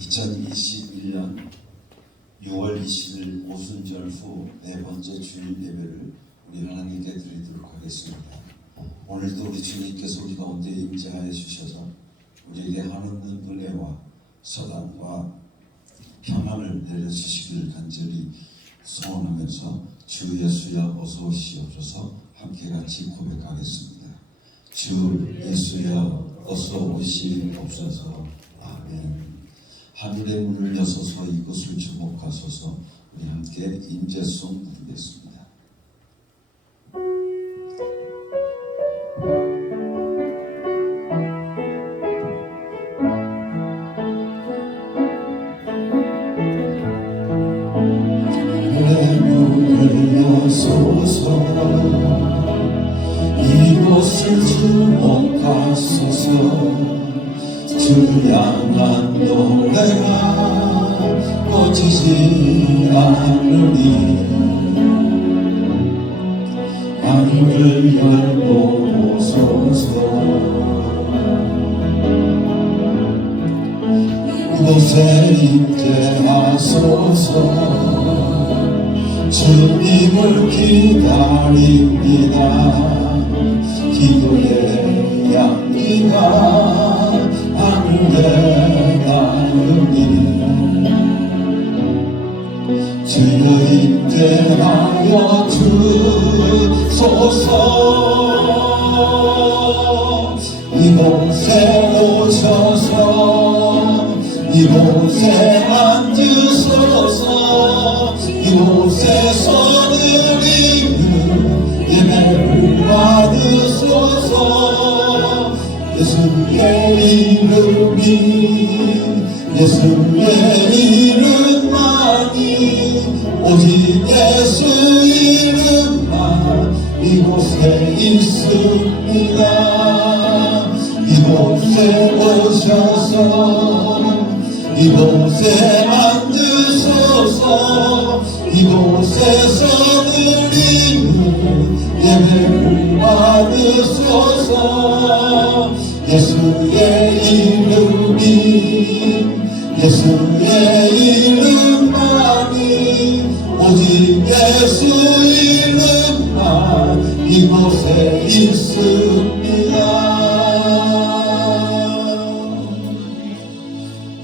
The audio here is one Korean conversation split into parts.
2021년 6월 20일 오순절 후 네 번째 주일 예배를 우리 하나님께 드리도록 하겠습니다. 오늘도 우리 주님께서 우리 가운데 임재하여 주셔서 우리에게 한없는 은혜와 사랑과 평안을 내려주시기를 간절히 소원하면서 주 예수여 어서 오시옵소서 함께 같이 고백하겠습니다. 주 예수여 어서 오시옵소서. 아멘. 하늘의 문을 여서서 이것을 주목하소서. 우리 함께 임재송 부르겠습니다. 하늘의 문을 여서서 이곳을 주목하소서. 주 향한 노래가 꺼지지 않으니 하늘을 열고 오소서. 이곳에 임재하소서. 주님을 기다립니다. 기도의 향기가 하늘에 닿으니 주여 임재하여 주소서. 이곳에 오셔서 이곳에 앉으소서. 이곳에서 드리는 예배를 받으소서. 예수의 이름이 예수의 이름만이 오직 예수 이름만 이곳에 있습니다. 이곳에 오셔서 이곳에 앉으소서. 이곳에서 드리는 예배를 받으소서. 예수의 이름이 예수의 이름만이 오직 예수 이름만 이곳에 있습니다.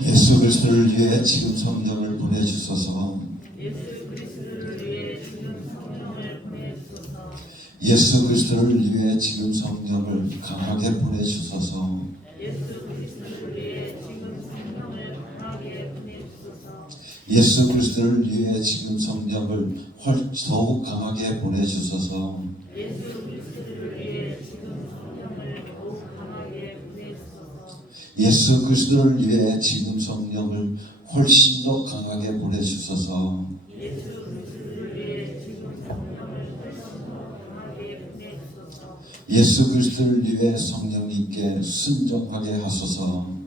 예수 그리스도를 위해 지금 성령을 보내주소서. 예수 그리스도를 위해 지금 성령을 강하게 보내주소서. 예수 그리스도를 위해 지금 성령을 더욱 강하게 보내주소서. 예수 그리스도를 위해 지금 성령을 훨씬 더 강하게 보내주소서. 예수 그리스도를 위해 성령님께 순종하게 하소서.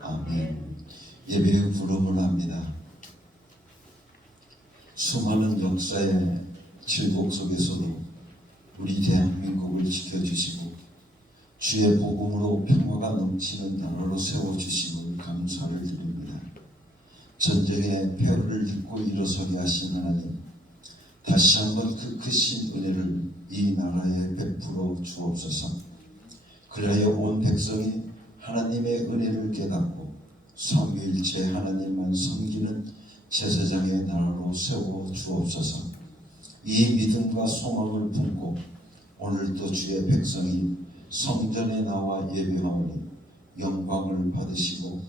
아멘. 예배의 부름을 합니다. 수많은 역사의 질곡 속에서도 우리 대한민국을 지켜주시고 주의 복음으로 평화가 넘치는 나라로 세워주심을 감사를 드립니다. 전쟁의 배후를 딛고 일어서게 하신 하나님, 다시 한번 그 크신 은혜를 이 나라에 베풀어 주옵소서. 그리하여 온 백성이 하나님의 은혜를 깨닫고 삼위일체 하나님만 섬기는 제사장의 나라로 세워 주옵소서. 이 믿음과 소망을 품고 오늘도 주의 백성이 성전에 나와 예배하오니 영광을 받으시고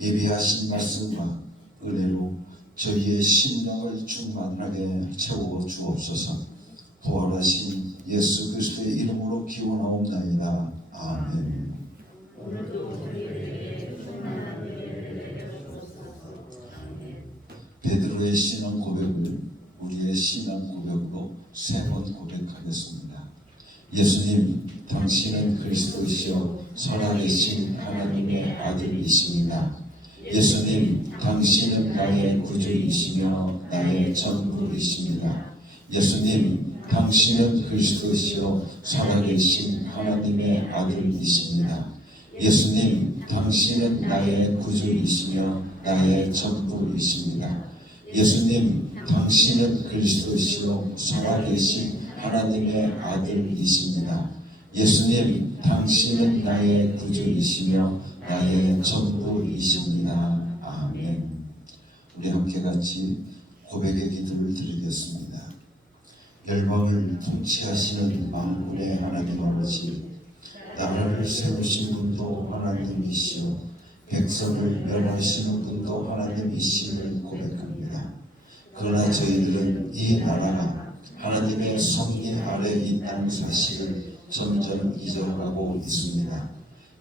예배하신 말씀과 은혜로 저희의 심령을 충만하게 채워 주옵소서. 부활하신 예수 그리스도의 이름으로 기원하옵나이다. 아멘. 베드로의 신앙 고백을 우리의 신앙 고백으로 세 번 고백하겠습니다. 예수님, 당신은 그리스도이시여 살아계신 하나님의 아들이십니다. 예수님, 당신은 나의 구주이시며 나의 전부이십니다. 예수님, 당신은 그리스도시요 살아계신 하나님의 아들이십니다. 예수님, 당신은 나의 구주이시며 나의 전부이십니다. 예수님, 당신은 그리스도시요 살아계신 하나님의 아들이십니다. 예수님, 당신은 나의 구주이시며 나의 전부이십니다. 아멘. 우리 함께 같이 고백의 기도를 드리겠습니다. 열방을 통치하시는 만군의 하나님 아버지, 나라를 세우신 분도 하나님이시오 백성을 멸하시는 분도 하나님이심을 고백합니다. 그러나 저희들은 이 나라가 하나님의 섭리 아래 있다는 사실을 점점 잊어가고 있습니다.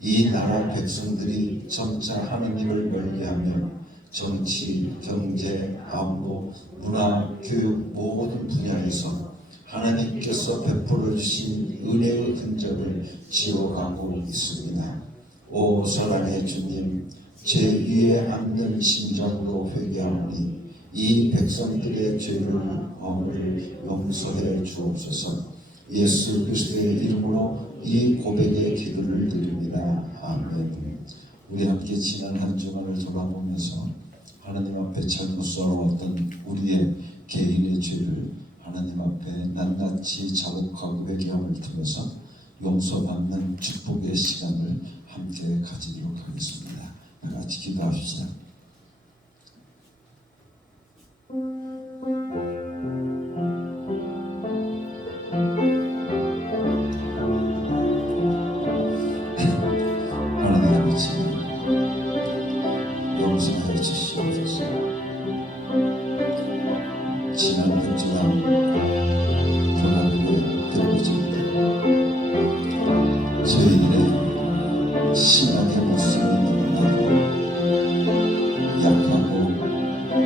이 나라 백성들이 점차 하나님을 멀리하며 정치, 경제, 안보, 문화, 교육 모든 분야에서 하나님께서 베풀어 주신 은혜의 흔적을 지워가고 있습니다. 오 사랑의 주님, 제 위에 앉는 심정으로 회개하오니 이 백성들의 죄를 허물을 용서해 주옵소서. 예수 그리스도의 이름으로 이 고백의 기도를 드립니다. 아멘. 우리 함께 지난 한 주간을 돌아보면서 하나님 앞에 잘못 살아왔던 우리의 개인의 죄를 하나님 앞에 낱낱이 자복하고 회개함을 통해서 용서받는 축복의 시간을 함께 가지도록 하겠습니다. 다 같이 기도합시다. 하나님 아버지, 용서하여 주시옵소서. 지난 한 주간 돌아보고 되어집니다. 저희들의 신앙의 모습이 너무나도 약하고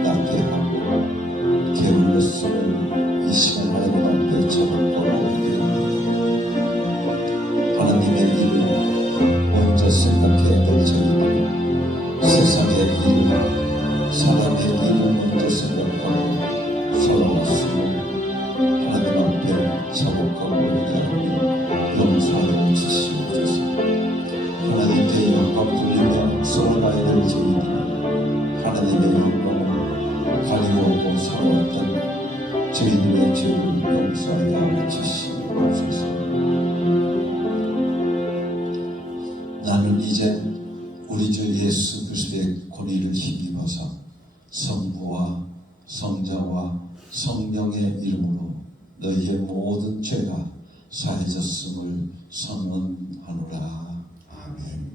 나태하고 게을렀음을 이 시간 하나님 앞에 자복하고 회개합니다. 하나님의 일을 먼저 생각해야 될 저희들, 세상의 일, 사람의 일을 먼저 생각하고 살아왔으므로 하나님 앞에 자복하고 회개하며 용서하여 주시옵소서. 하나님께 영광 돌리며 살아가야 될 저희들, 하나님의 영광을 가리워오고 살아왔던 저희들의 죄를 용서하여 주시옵소서. 나는 이제 우리 주 예수 그리스도의 권위를 힘입어서 성부와 성자와 성령의 이름으로 너희의 모든 죄가 사해졌음을 선언하노라. 아멘.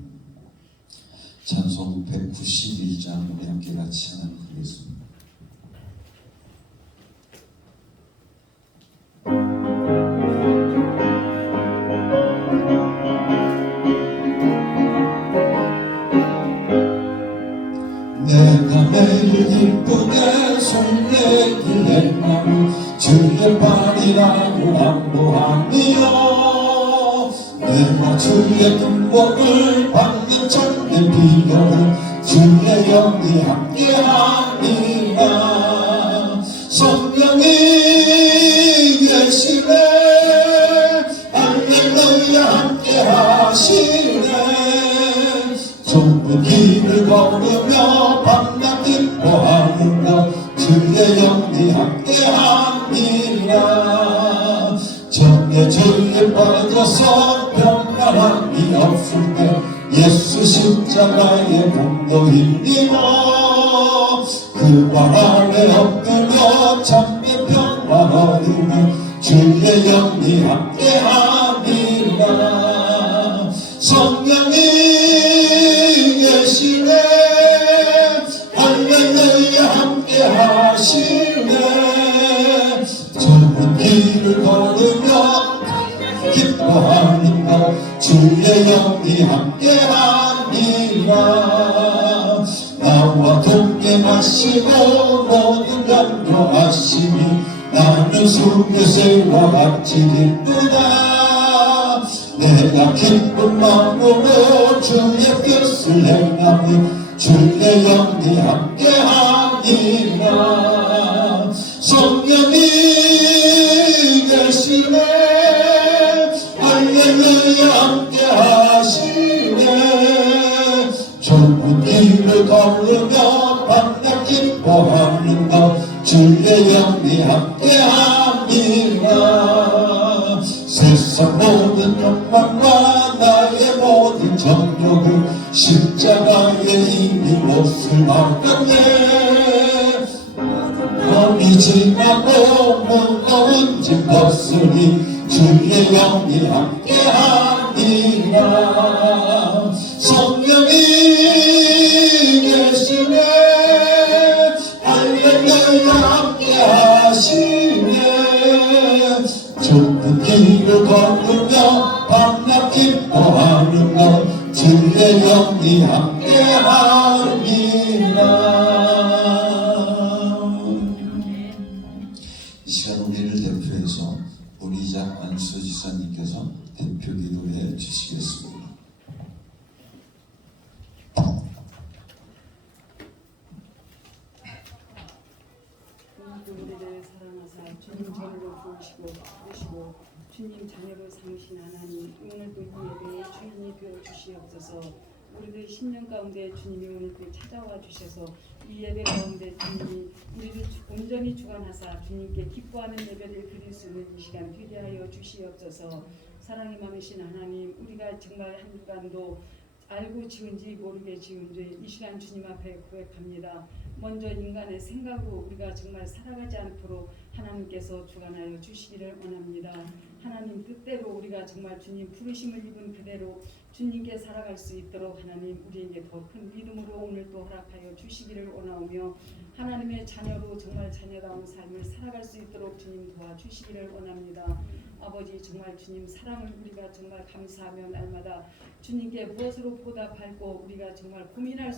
찬송 191장 우리 함께 같이 하겠습니다. 내가 매일 기쁘게 손내길 행하며 주의 발이라고 안보하며 내가 주의 등복을 받는 참된 비결은 주의 영이 함께하니라. 성령이 계시네 할렐루야 함께하시네. 좁은 길을 걸으며 밤낮 기뻐하는 것 주의 영이 함께하니라. 정해주에 빠져서 평안함이 없을 때 예수 십자가의 공로 힘입어 그 발 아래 엎드려 참된 평화 얻으며 주의 영이 함께하니라. 성령이 계시네 할렐루야 함께하시네. 좁은 길을 걸으며 기뻐하는 것 주의 영이 함께하니라. 나와 동행하시고 모든 양보하시니 나는 수교새와 같이 기쁘다. 내가 기쁜 마음으로 주의 뜻을 행하니 주의 영이 함께하니라. 성령이 계시 주의 영이 함께함이라. 세상 모든 욕망과 나의 모든 정욕을 십자가에 이미 못을 박았네. 범이지마고 무거운 짐 벗으니 주의 영이 함께함이라. 성령이 계시네. 할렐루야 함께하시네. 좁은 길을 걸으며 밤낮 기뻐하는 것 주의 영이 함께함이라. 이 시간 우리를 대표해서 우리자 안수 지사님께서 대표 기도해 주시겠습니다. 우리를 사랑하사 주님 저를 부르시고 주님 자녀로 삼으신 하나님, 오늘도 이 예배의 주인이 되어 주시옵소서. 우리들 10년 가운데 주님이 오늘도 찾아와 주셔서 이 예배 가운데 주님이 우리를 온전히 주관하사 주님께 기뻐하는 예배를 드릴 수 있는 이 시간 되게 하여 주시옵소서. 사랑이 많으신 하나님, 우리가 정말 한 주간도 알고 지은지 모르게 지은 죄 이 시간 주님 앞에 고백합니다. 먼저 인간의 생각으로 우리가 정말 살아가지 않도록 하나님께서 주관하여 주시기를 원합니다. 하나님 뜻대로 우리가 정말 주님 부르심을 입은 그대로 주님께 살아갈 수 있도록 하나님 우리에게 더 큰 믿음으로 오늘도 허락하여 주시기를 원하오며, 하나님의 자녀로 정말 자녀다운 삶을 살아갈 수 있도록 주님 도와주시기를 원합니다. 아버지 정말 주님 사랑을 우리가 정말 감사하며 날마다 주님께 무엇으로 보답할고 우리가 정말 고민할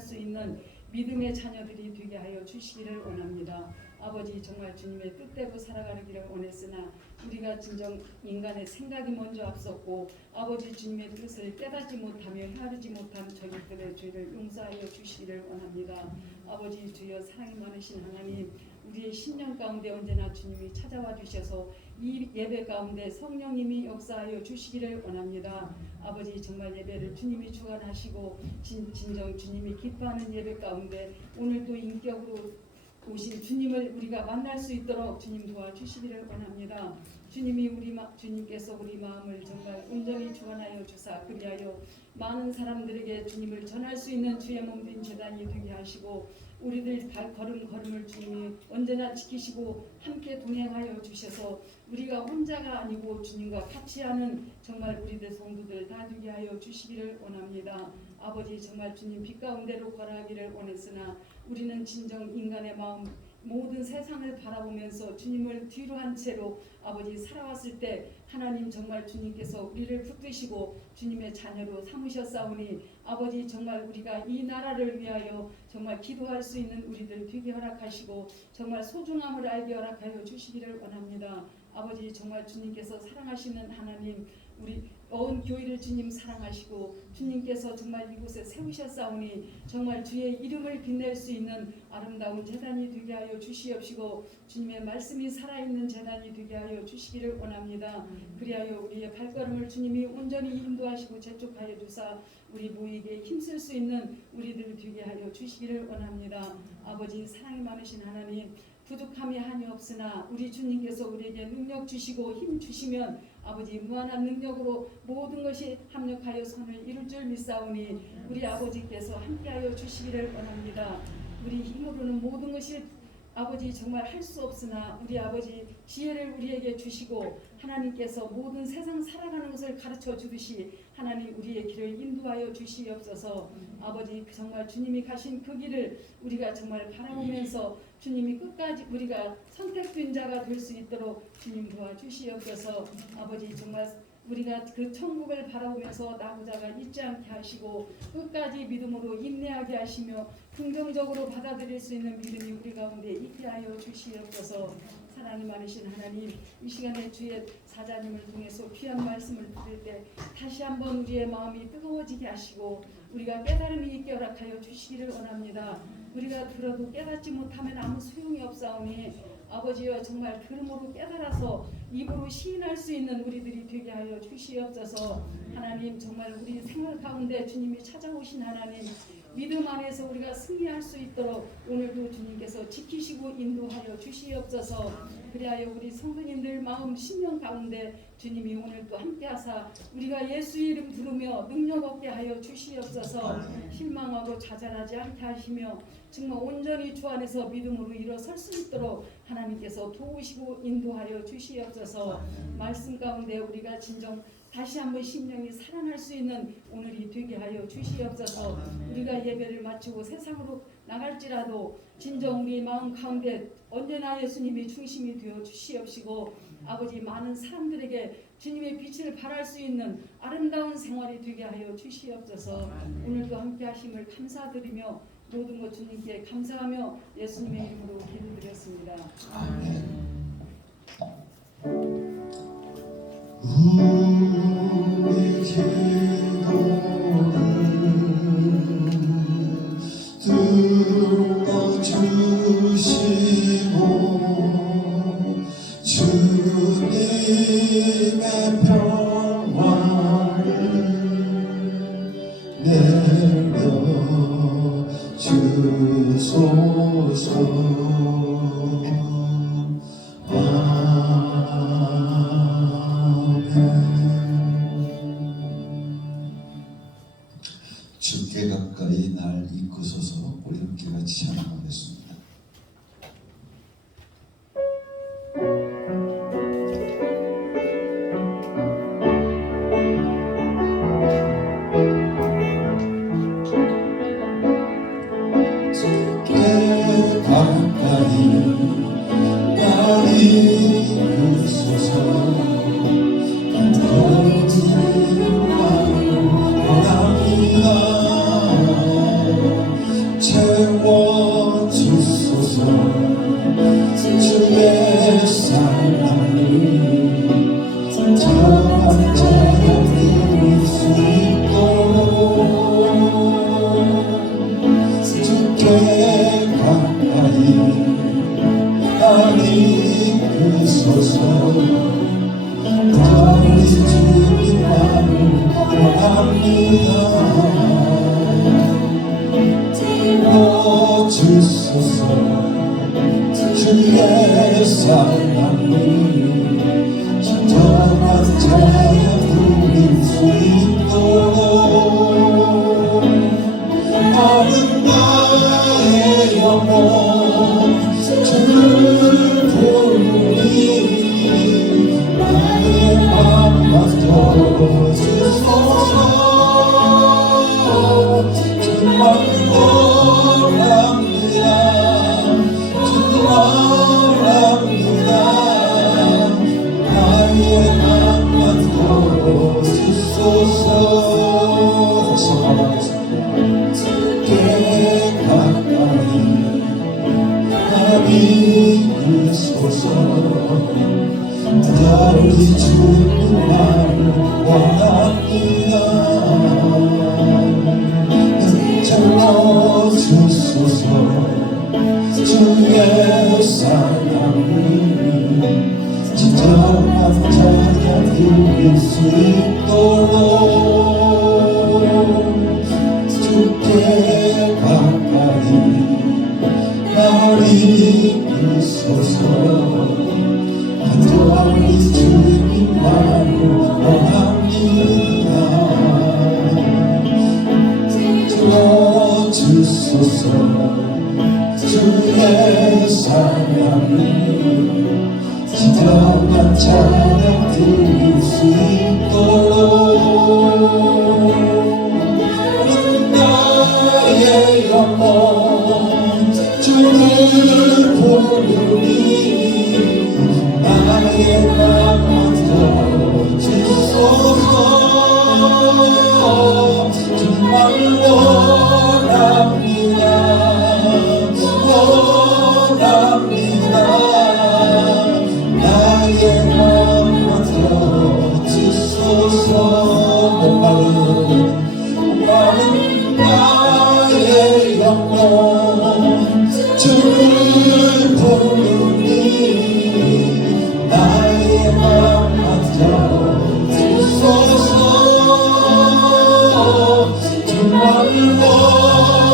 수 있는 믿음의 자녀들이 되게 하여 주시기를 원합니다. 아버지 정말 주님의 뜻대로 살아가기를 원했으나 우리가 진정 인간의 생각이 먼저 앞섰고 아버지 주님의 뜻을 깨닫지 못하며 헤아리지 못한 저희들의 죄를 용서하여 주시기를 원합니다. 아버지 주여 사랑이 많으신 하나님, 우리의 10년 가운데 언제나 주님이 찾아와 주셔서 이 예배 가운데 성령님이 역사하여 주시기를 원합니다. 아버지 정말 예배를 주님이 주관하시고 진정 주님이 기뻐하는 예배 가운데 오늘도 인격으로 오신 주님을 우리가 만날 수 있도록 주님 도와주시기를 원합니다. 주님께서 우리 마음을 정말 온전히 주관하여 주사 그리하여 많은 사람들에게 주님을 전할 수 있는 주의 몸된 제단이 되게 하시고 우리들 걸음을 주님이 언제나 지키시고 함께 동행하여 주셔서 우리가 혼자가 아니고 주님과 같이 하는 정말 우리들 성도들 다 되게 하여 주시기를 원합니다. 아버지 정말 주님 빛 가운데로 걸어가기를 원했으나 우리는 진정 인간의 마음 모든 세상을 바라보면서 주님을 뒤로 한 채로 아버지 살아왔을 때 하나님 정말 주님께서 우리를 붙드시고 주님의 자녀로 삼으셨사오니 아버지 정말 우리가 이 나라를 위하여 정말 기도할 수 있는 우리들 되게 허락하시고 정말 소중함을 알게 허락하여 주시기를 원합니다. 아버지 정말 주님께서 사랑하시는 하나님, 우리 온 교회를 주님 사랑하시고 주님께서 정말 이곳에 세우셨사오니 정말 주의 이름을 빛낼 수 있는 아름다운 제단이 되게 하여 주시옵시고 주님의 말씀이 살아있는 제단이 되게 하여 주시기를 원합니다. 그리하여 우리의 발걸음을 주님이 온전히 인도하시고 재촉하여 주사 우리 모이게 힘쓸 수 있는 우리들 되게 하여 주시기를 원합니다. 아버지 사랑이 많으신 하나님, 부족함이 한이 없으나 우리 주님께서 우리에게 능력 주시고 힘 주시면 아버지 무한한 능력으로 모든 것이 합력하여 선을 이룰 줄 믿사오니 우리 아버지께서 함께하여 주시기를 원합니다. 우리 힘으로는 모든 것이 아버지 정말 할 수 없으나 우리 아버지 지혜를 우리에게 주시고 하나님께서 모든 세상 살아가는 것을 가르쳐 주듯이 하나님 우리의 길을 인도하여 주시옵소서. 아버지 정말 주님이 가신 그 길을 우리가 정말 바라보면서 주님이 끝까지 우리가 선택된 자가 될 수 있도록 주님 도와주시옵소서. 아버지 정말 우리가 그 천국을 바라보면서 나고자가 잊지 않게 하시고 끝까지 믿음으로 인내하게 하시며 긍정적으로 받아들일 수 있는 믿음이 우리 가운데 있게 하여 주시옵소서. 사랑이 많으신 하나님, 이 시간에 주의 사자님을 통해서 귀한 말씀을 들을 때 다시 한번 우리의 마음이 뜨거워지게 하시고 우리가 깨달음이 있게 허락하여 주시기를 원합니다. 우리가 들어도 깨닫지 못하면 아무 소용이 없사오니 아버지여 정말 들음으로 깨달아서 입으로 시인할 수 있는 우리들이 되게 하여 주시옵소서. 하나님 정말 우리 생활 가운데 주님이 찾아오신 하나님, 믿음 안에서 우리가 승리할 수 있도록 오늘도 주님께서 지키시고 인도하여 주시옵소서. 그리하여 우리 성도님들 마음 심령 가운데 주님이 오늘도 함께하사 우리가 예수 이름 부르며 능력 얻게 하여 주시옵소서. 실망하고 좌절하지 않게 하시며 정말 온전히 주 안에서 믿음으로 일어설 수 있도록 하나님께서 도우시고 인도하여 주시옵소서. 말씀 가운데 우리가 진정 다시 한번 심령이 살아날 수 있는 오늘이 되게 하여 주시옵소서. 우리가 예배를 마치고 세상으로 나갈지라도 진정 우리 마음 가운데 언제나 예수님이 중심이 되어 주시옵시고 아버지 많은 사람들에게 주님의 빛을 발할 수 있는 아름다운 생활이 되게 하여 주시옵소서. 오늘도 함께 하심을 감사드리며 모든 것 주님께 감사하며 예수님의 이름으로 기도드렸습니다. 아멘. 우리 기도를 들어주시고 주님의 평화를 내려주소서. 주께 가까이 날 이끄소서. 우리 함께 같이 찬양하겠습니다. 주께 가까이 날 이끄소서. 채워주소서. 주의 사랑이 정말 자연일 수 있도록 주께 가까이 날 이끄소서. 우리 주님만을 원합니다. 주소서. 주의 사랑이 진정한 자연 누릴 수 있도록 많은 나의 영혼 주를 부르니 나의 맘 만져주소서. 주만 우리 주님만을 원합니다. 채워주소서. 주의 사랑이 진정한 자녀 누릴 수 있도록 주께 가까이 날 이끄소서. 우리 주님만을 원합니다. 주소서. 주의 사랑이 진정한 찬양 드릴 수 있도록 나의 영혼 주를 부르니 나의 맘 만져주소서. 정말 원합니다. 원합니다. 나의 맘 만져주소서. 목마른 나의 영혼 주를 부르니 나의 맘 만져주소서. 정말 원합니다.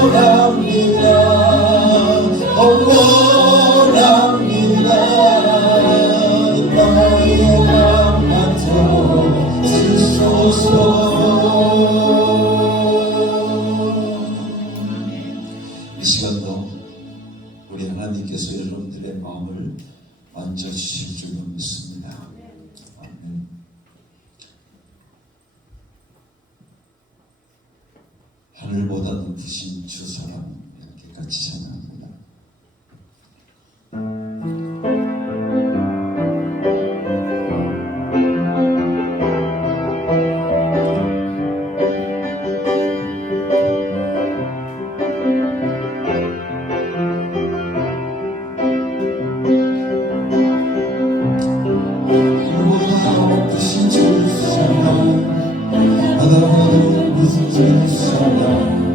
하늘보다 높으신 주 사랑, 이렇게 같이 찬양합니다. 하늘보다 높으신 주 사랑, 바다보다 높으신 주 사랑,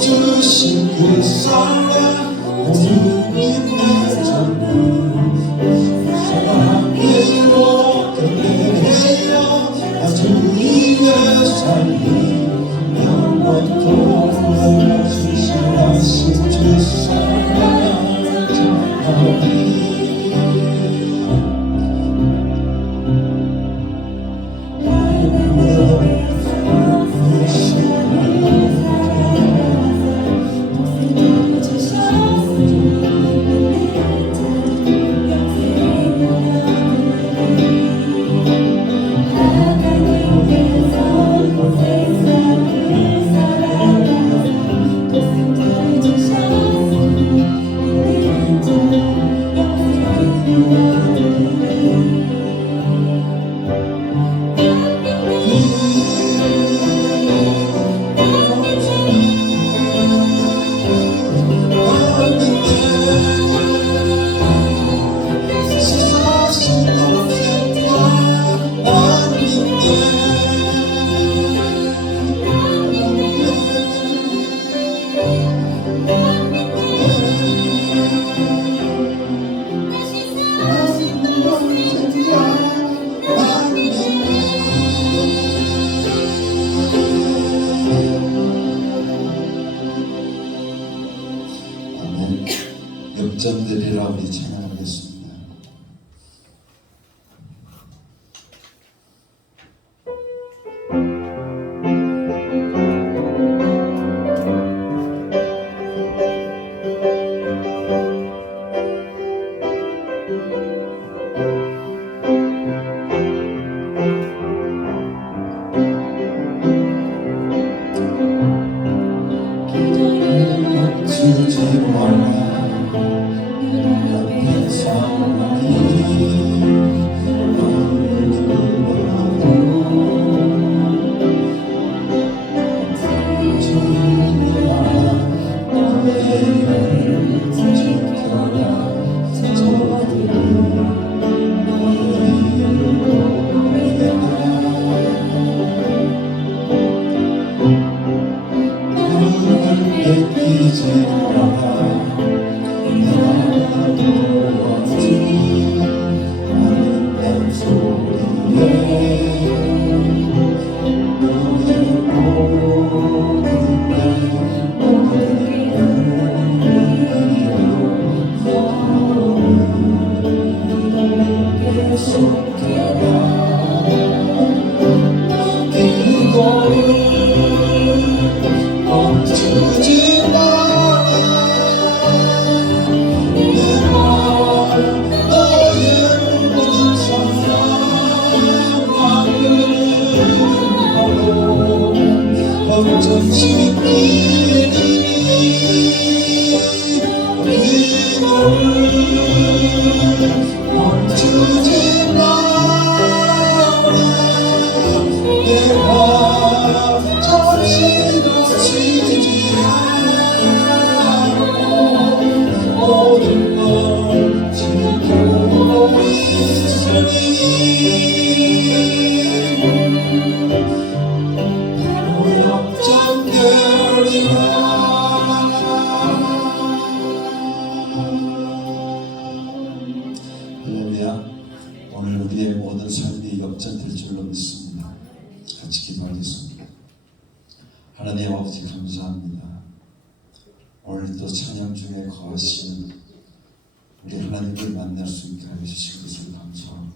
주신 그 사랑 모든 내 전부 사랑으로 끝내려 아주 이내 삶이 영원토록 신실하신 주 사랑 전하리. 역전되리라 우리 찬양하겠습니다. 멈추지 말라 오늘 우리의 모든 삶이 역전될 줄로 믿습니다. 같이 기도하겠습니다. 하나님 아버지 감사합니다. 오늘도 찬양 중에 거하시는 우리 하나님을 만날 수 있게 하여 주신 것을 감사하고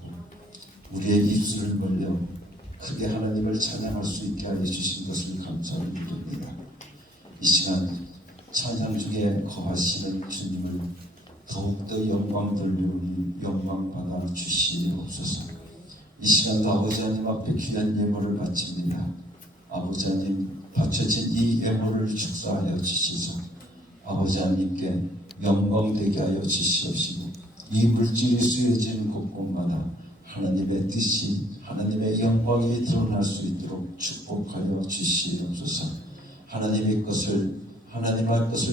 우리의 입술을 벌려 크게 하나님을 찬양할 수 있게 하여 주신 것을 감사를 드립니다. 이 시간 찬양 중에 거하시는 주님을 더욱더 영광 돌리오니 영광 받아 주시옵소서. 이 시간도 아버지 하나님 앞에 귀한 예물을 바칩니다. 아버지 하나님 바쳐진 이 예물을 축사하여 주시소. 아버지 하나님께 영광되게 하여 주시옵시고 이 물질이 쓰여지는 곳곳마다 하나님의 뜻이 하나님의 영광이 드러날 수 있도록 축복하여 주시옵소서. 하나님의 것을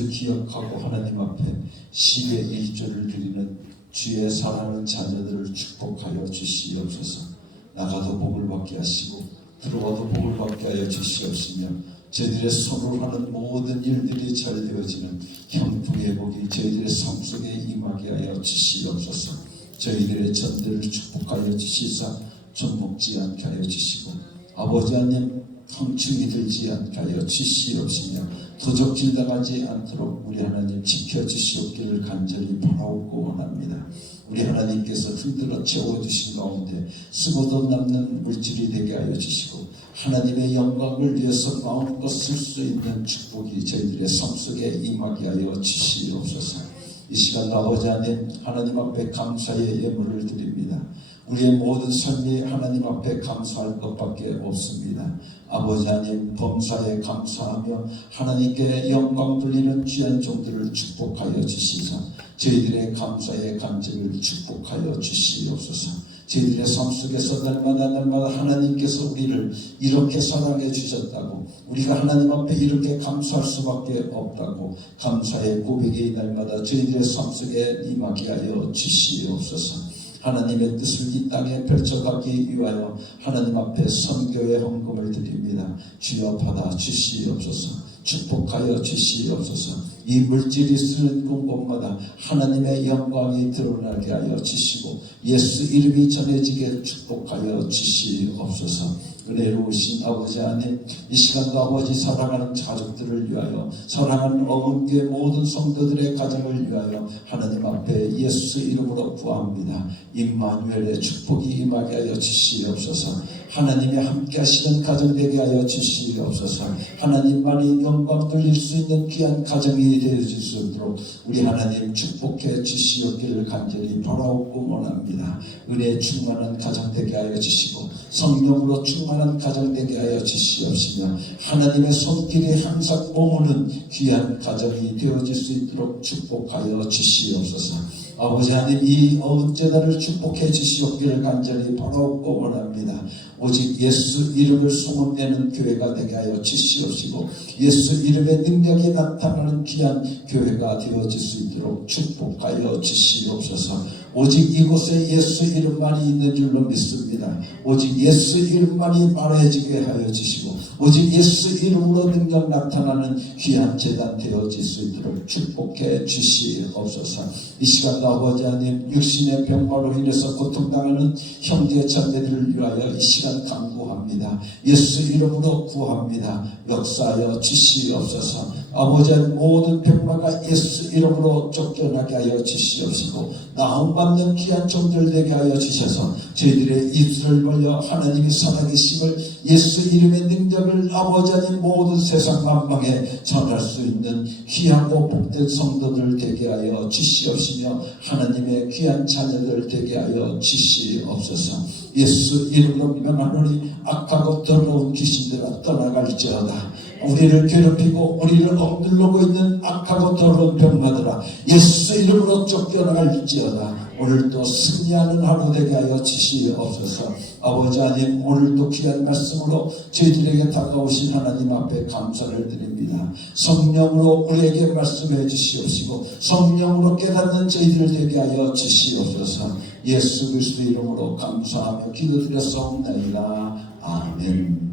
기억하고 하나님 앞에 10의 1조를 드리는 주의 사랑하는 자녀들을 축복하여 주시옵소서. 나가도 복을 받게 하시고 들어와도 복을 받게 하여 주시옵시며 저희들의 손으로 하는 모든 일들이 잘 되어지는 형통의 복이 저희들의 삶 속에 임하게 하여 주시옵소서. 저희들의 전들을 축복하여 주시사 손먹지 않게 하여 주시고 아버지 하나님 황충이 들지 않게 하여 주시옵시며 도적질 당하지 않도록 우리 하나님 지켜주시옵기를 간절히 바라옵고 원합니다. 우리 하나님께서 흔들어 채워주신 가운데 쓰고도 남는 물질이 되게 하여 주시고 하나님의 영광을 위해서 마음껏 쓸 수 있는 축복이 저희들의 삶 속에 임하게 하여 주시옵소서. 이 시간 아버지 하나님 앞에 감사의 예물을 드립니다. 우리의 모든 삶이 하나님 앞에 감사할 것밖에 없습니다. 아버지 하나님 범사에 감사하며 하나님께 영광 돌리는 귀한 종들을 축복하여 주시사 저희들의 감사의 간증을 축복하여 주시옵소서. 저희들의 삶 속에서 날마다 하나님께서 우리를 이렇게 사랑해 주셨다고 우리가 하나님 앞에 이렇게 감사할 수밖에 없다고 감사의 고백이 날마다 저희들의 삶 속에 임하게 하여 주시옵소서. 하나님의 뜻을 이 땅에 펼쳐가기 위하여 하나님 앞에 선교의 헌금을 드립니다. 주여 받아 주시옵소서. 축복하여 주시옵소서. 이 물질이 쓰는 곳곳마다 하나님의 영광이 드러나게 하여 주시고 예수 이름이 전해지게 축복하여 주시옵소서. 은혜로우신 아버지 하나님 이 시간도 아버지 사랑하는 가족들을 위하여 사랑하는 어머니의 모든 성도들의 가정을 위하여 하나님 앞에 예수 이름으로 구합니다. 임마누엘의 축복이 임하게 하여 주시옵소서. 하나님이 함께 하시는 가정 되게 하여 주시옵소서. 하나님만이 영광 돌릴 수 있는 귀한 가정이 되어질 수 있도록 우리 하나님 축복해 주시옵기를 간절히 바라옵고 원합니다. 은혜 충만한 가정 되게 하여 주시고 성령으로 충만한 가정 되게 하여 주시옵시며 하나님의 손길이 항상 머무는 귀한 가정이 되어질 수 있도록 축복하여 주시옵소서. 아버지 하나님 이 언제나를 축복해 주시옵기를 간절히 바라옵고 원합니다. 오직 예수 이름을 소문내는 교회가 되게 하여 주시옵시고 예수 이름의 능력이 나타나는 귀한 교회가 되어질 수 있도록 축복하여 주시옵소서. 오직 이곳에 예수 이름만이 있는 줄로 믿습니다. 오직 예수 이름만이 말해지게 하여 주시고 오직 예수 이름으로 능력 나타나는 귀한 제단 되어질 수 있도록 축복해 주시옵소서. 이 시간도 아버지 하나님 육신의 병마로 인해서 고통당하는 형제 자매들을 위하여 이 시간 간구합니다. 예수 이름으로 구합니다. 역사하여 주시옵소서. 아버지 하나님 모든 병마가 예수 이름으로 쫓겨나게 하여 주시옵시고 나음받는 귀한 종들 되게 하여 주셔서 저희들의 입술을 벌려 하나님이 살아계심을 예수 이름의 능력을 아버지 하나님 모든 세상 만방에 전할 수 있는 귀하고 복된 성도들 되게 하여 주시옵시며 하나님의 귀한 자녀들 되게 하여 주시옵소서. 예수 이름으로 명하노니 악하고 더러운 귀신들아 떠나갈지어다. 우리를 괴롭히고 우리를 억누르고 있는 악하고 더러운 병마들아 예수 이름으로 쫓겨나갈지어다. 오늘도 승리하는 하루 되게 하여 주시옵소서. 아버지 하나님 오늘도 귀한 말씀으로 저희들에게 다가오신 하나님 앞에 감사를 드립니다. 성령으로 우리에게 말씀해 주시옵시고 성령으로 깨닫는 저희들 되게 하여 주시옵소서. 예수 그리스도 이름으로 감사하며 기도드렸사옵나이다. 아멘.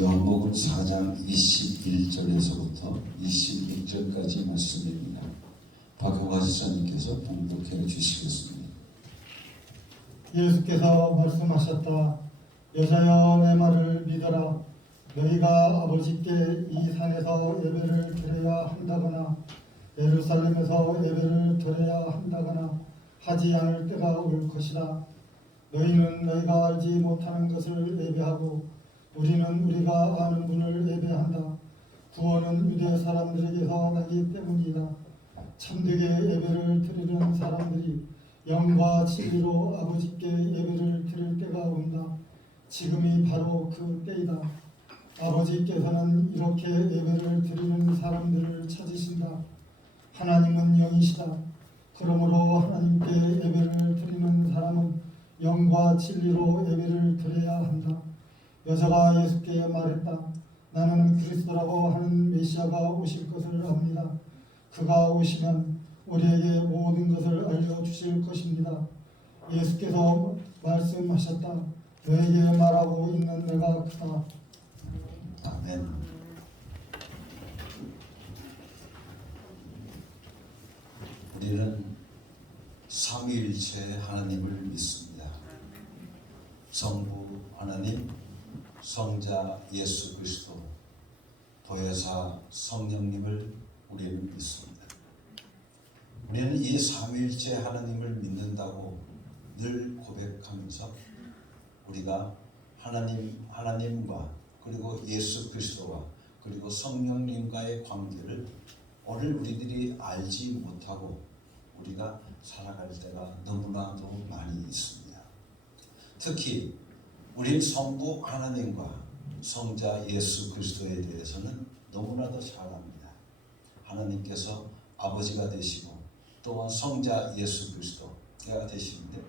요한복음 4장 21절에서부터 26절까지 말씀입니다. 박형화 지사님께서 봉독해 주시겠습니다. 예수께서 말씀하셨다. 여자여 내 말을 믿어라. 너희가 아버지께 이 산에서 예배를 드려야 한다거나 예루살렘에서 예배를 드려야 한다거나 하지 않을 때가 올 것이다. 너희는 너희가 알지 못하는 것을 예배하고 우리는 우리가 아는 분을 예배한다. 구원은 유대 사람들에게서 나기 때문이다. 참되게 예배를 드리는 사람들이 영과 진리로 아버지께 예배를 드릴 때가 온다. 지금이 바로 그 때이다. 아버지께서는 이렇게 예배를 드리는 사람들을 찾으신다. 하나님은 영이시다. 그러므로 하나님께 예배를 드리는 사람은 영과 진리로 예배를 드려야 한다. 여자가 예수께 말했다. 나는 그리스도라고 하는 메시아가 오실 것을 압니다. 그가 오시면 우리에게 모든 것을 알려주실 것입니다. 예수께서 말씀하셨다. 너에게 말하고 있는 내가 그다. 아멘. 우리는 삼위일체 하나님을 믿습니다. 성부 하나님, 성자 예수 그리스도, 보혜사 성령님을 우리는 믿습니다. 우리는 이 삼위일체 하나님을 믿는다고 늘 고백하면서 우리가 하나님과 그리고 예수 그리스도와 그리고 성령님과의 관계를 오늘 우리들이 알지 못하고 우리가 살아갈 때가 너무나도 많이 있습니다. 특히 우리 성부 하나님과 성자 예수 그리스도에 대해서는 너무나도 잘 압니다. 하나님께서 아버지가 되시고 또한 성자 예수 그리스도가 되시는데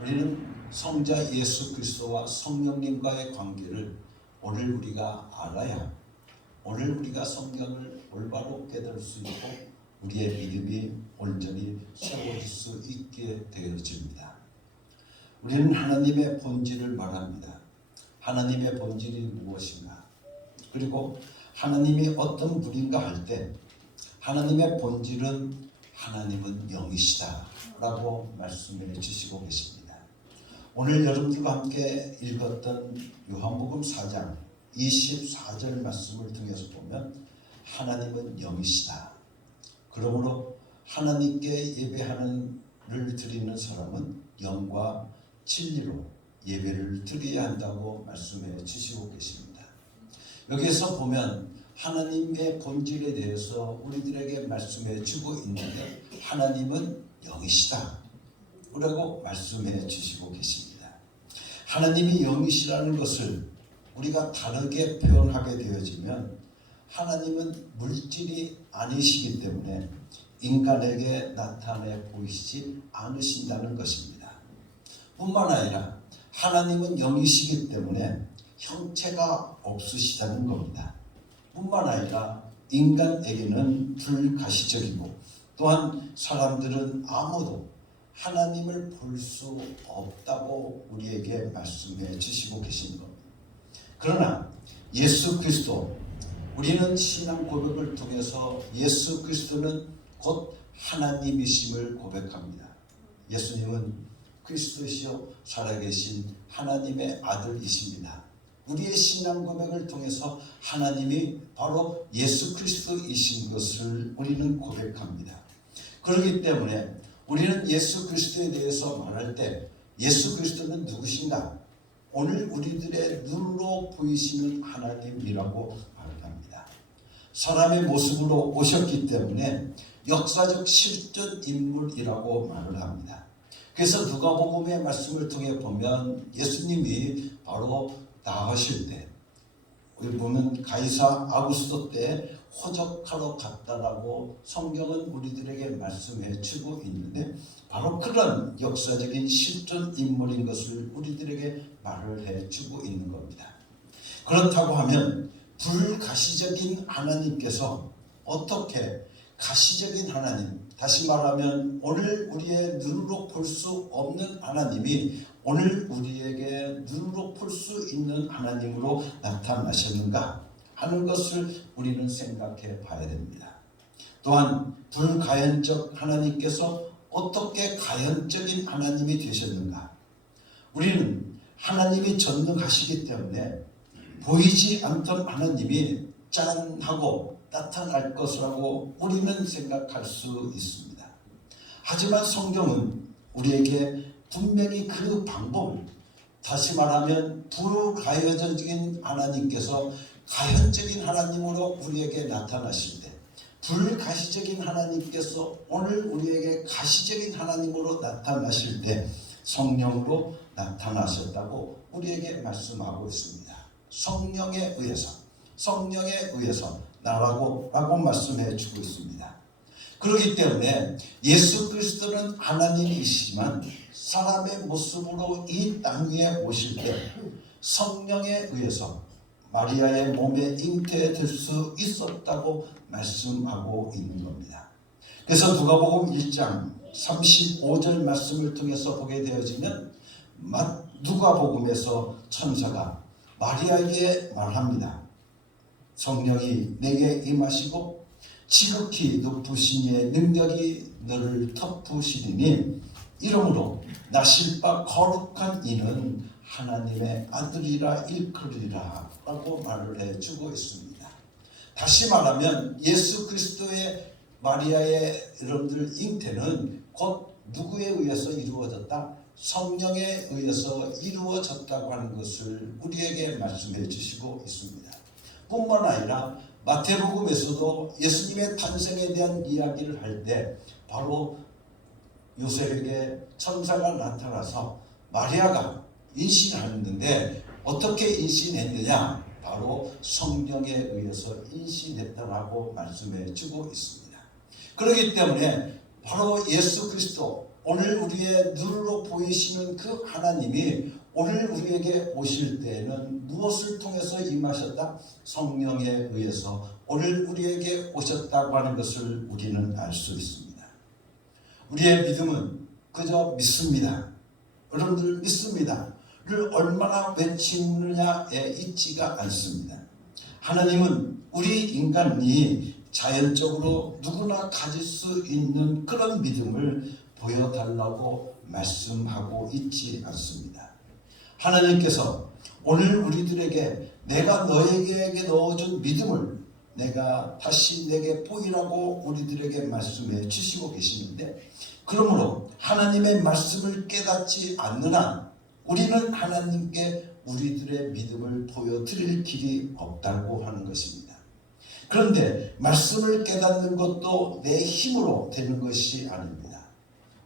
우리는 성자 예수 그리스도와 성령님과의 관계를 오늘 우리가 알아야 오늘 우리가 성경을 올바로 깨달을 수 있고 우리의 믿음이 온전히 세워질 수 있게 되어집니다. 우리는 하나님의 본질을 말합니다. 하나님의 본질이 무엇인가? 그리고 하나님이 어떤 분인가 할 때 하나님의 본질은 하나님은 영이시다 라고 말씀해 주시고 계십니다. 오늘 여러분들과 함께 읽었던 요한복음 4장 24절 말씀을 통해서 보면 하나님은 영이시다. 그러므로 하나님께 예배를 드리는 사람은 영과 진리로 예배를 드려야 한다고 말씀해 주시고 계십니다. 여기에서 보면 하나님의 본질에 대해서 우리들에게 말씀해 주고 있는데 하나님은 영이시다 라고 말씀해 주시고 계십니다. 하나님이 영이시라는 것을 우리가 다르게 표현하게 되어지면 하나님은 물질이 아니시기 때문에 인간에게 나타내 보이시지 않으신다는 것입니다. 뿐만 아니라 하나님은 영이시기 때문에 형체가 없으시다는 겁니다. 뿐만 아니라 인간에게는 불가시적이고 또한 사람들은 아무도 하나님을 볼 수 없다고 우리에게 말씀해 주시고 계신 겁니다. 그러나 예수 그리스도, 우리는 신앙 고백을 통해서 예수 그리스도는 곧 하나님이심을 고백합니다. 예수님은 그리스도시요 살아계신 하나님의 아들이십니다. 우리의 신앙 고백을 통해서 하나님이 바로 예수 그리스도이신 것을 우리는 고백합니다. 그렇기 때문에 우리는 예수 그리스도에 대해서 말할 때 예수 그리스도는 누구신가? 오늘 우리들의 눈으로 보이시는 하나님이라고 말을 합니다. 사람의 모습으로 오셨기 때문에 역사적 실존 인물이라고 말을 합니다. 그래서 누가복음의 말씀을 통해 보면 예수님이 바로 나가실 때 우리 보면 가이사 아구스도 때 호적하러 갔다라고 성경은 우리들에게 말씀해 주고 있는데 바로 그런 역사적인 실존 인물인 것을 우리들에게 말을 해 주고 있는 겁니다. 그렇다고 하면 불가시적인 하나님께서 어떻게 가시적인 하나님, 다시 말하면 오늘 우리의 눈으로 볼 수 없는 하나님이 오늘 우리에게 눈으로 볼 수 있는 하나님으로 나타나셨는가 하는 것을 우리는 생각해 봐야 됩니다. 또한 불가연적 하나님께서 어떻게 가연적인 하나님이 되셨는가? 우리는 하나님이 전능하시기 때문에 보이지 않던 하나님이 짠 하고 나타날 것이라고 우리는 생각할 수 있습니다. 하지만 성경은 우리에게 분명히 그 방법을, 다시 말하면 불가연적인 하나님께서 가연적인 하나님으로 우리에게 나타나실 때, 불가시적인 하나님께서 오늘 우리에게 가시적인 하나님으로 나타나실 때 성령으로 나타나셨다고 우리에게 말씀하고 있습니다. 성령에 의해서 나라고 말씀해 주고 있습니다. 그렇기 때문에 예수 그리스도는 하나님이시지만 사람의 모습으로 이 땅 위에 오실 때 성령에 의해서 마리아의 몸에 잉태될 수 있었다고 말씀하고 있는 겁니다. 그래서 누가복음 1장 35절 말씀을 통해서 보게 되어지면 누가복음에서 천사가 마리아에게 말합니다. 성령이 내게 임하시고 지극히 높으신 이의 능력이 너를 덮으시리니 이러므로 나실 바 거룩한 이는 하나님의 아들이라 일컬으리라 라고 말을 해주고 있습니다. 다시 말하면 예수 그리스도의 마리아의 여러분들 잉태는 곧 누구에 의해서 이루어졌다? 성령에 의해서 이루어졌다고 하는 것을 우리에게 말씀해 주시고 있습니다. 뿐만 아니라 마태복음에서도 예수님의 탄생에 대한 이야기를 할 때 바로 요셉에게 천사가 나타나서 마리아가 인신하였는데 어떻게 인신했느냐? 바로 성령에 의해서 인신했다라고 말씀해 주고 있습니다. 그렇기 때문에 바로 예수 그리스도, 오늘 우리의 눈으로 보이시는 그 하나님이 오늘 우리에게 오실 때에는 무엇을 통해서 임하셨다? 성령에 의해서 오늘 우리에게 오셨다고 하는 것을 우리는 알 수 있습니다. 우리의 믿음은 그저 믿습니다. 여러분들 믿습니다를 얼마나 외치느냐에 있지가 않습니다. 하나님은 우리 인간이 자연적으로 누구나 가질 수 있는 그런 믿음을 보여달라고 말씀하고 있지 않습니다. 하나님께서 오늘 우리들에게 내가 너에게 넣어준 믿음을 내가 다시 내게 보이라고 우리들에게 말씀해 주시고 계시는데, 그러므로 하나님의 말씀을 깨닫지 않는 한 우리는 하나님께 우리들의 믿음을 보여드릴 길이 없다고 하는 것입니다. 그런데 말씀을 깨닫는 것도 내 힘으로 되는 것이 아닙니다.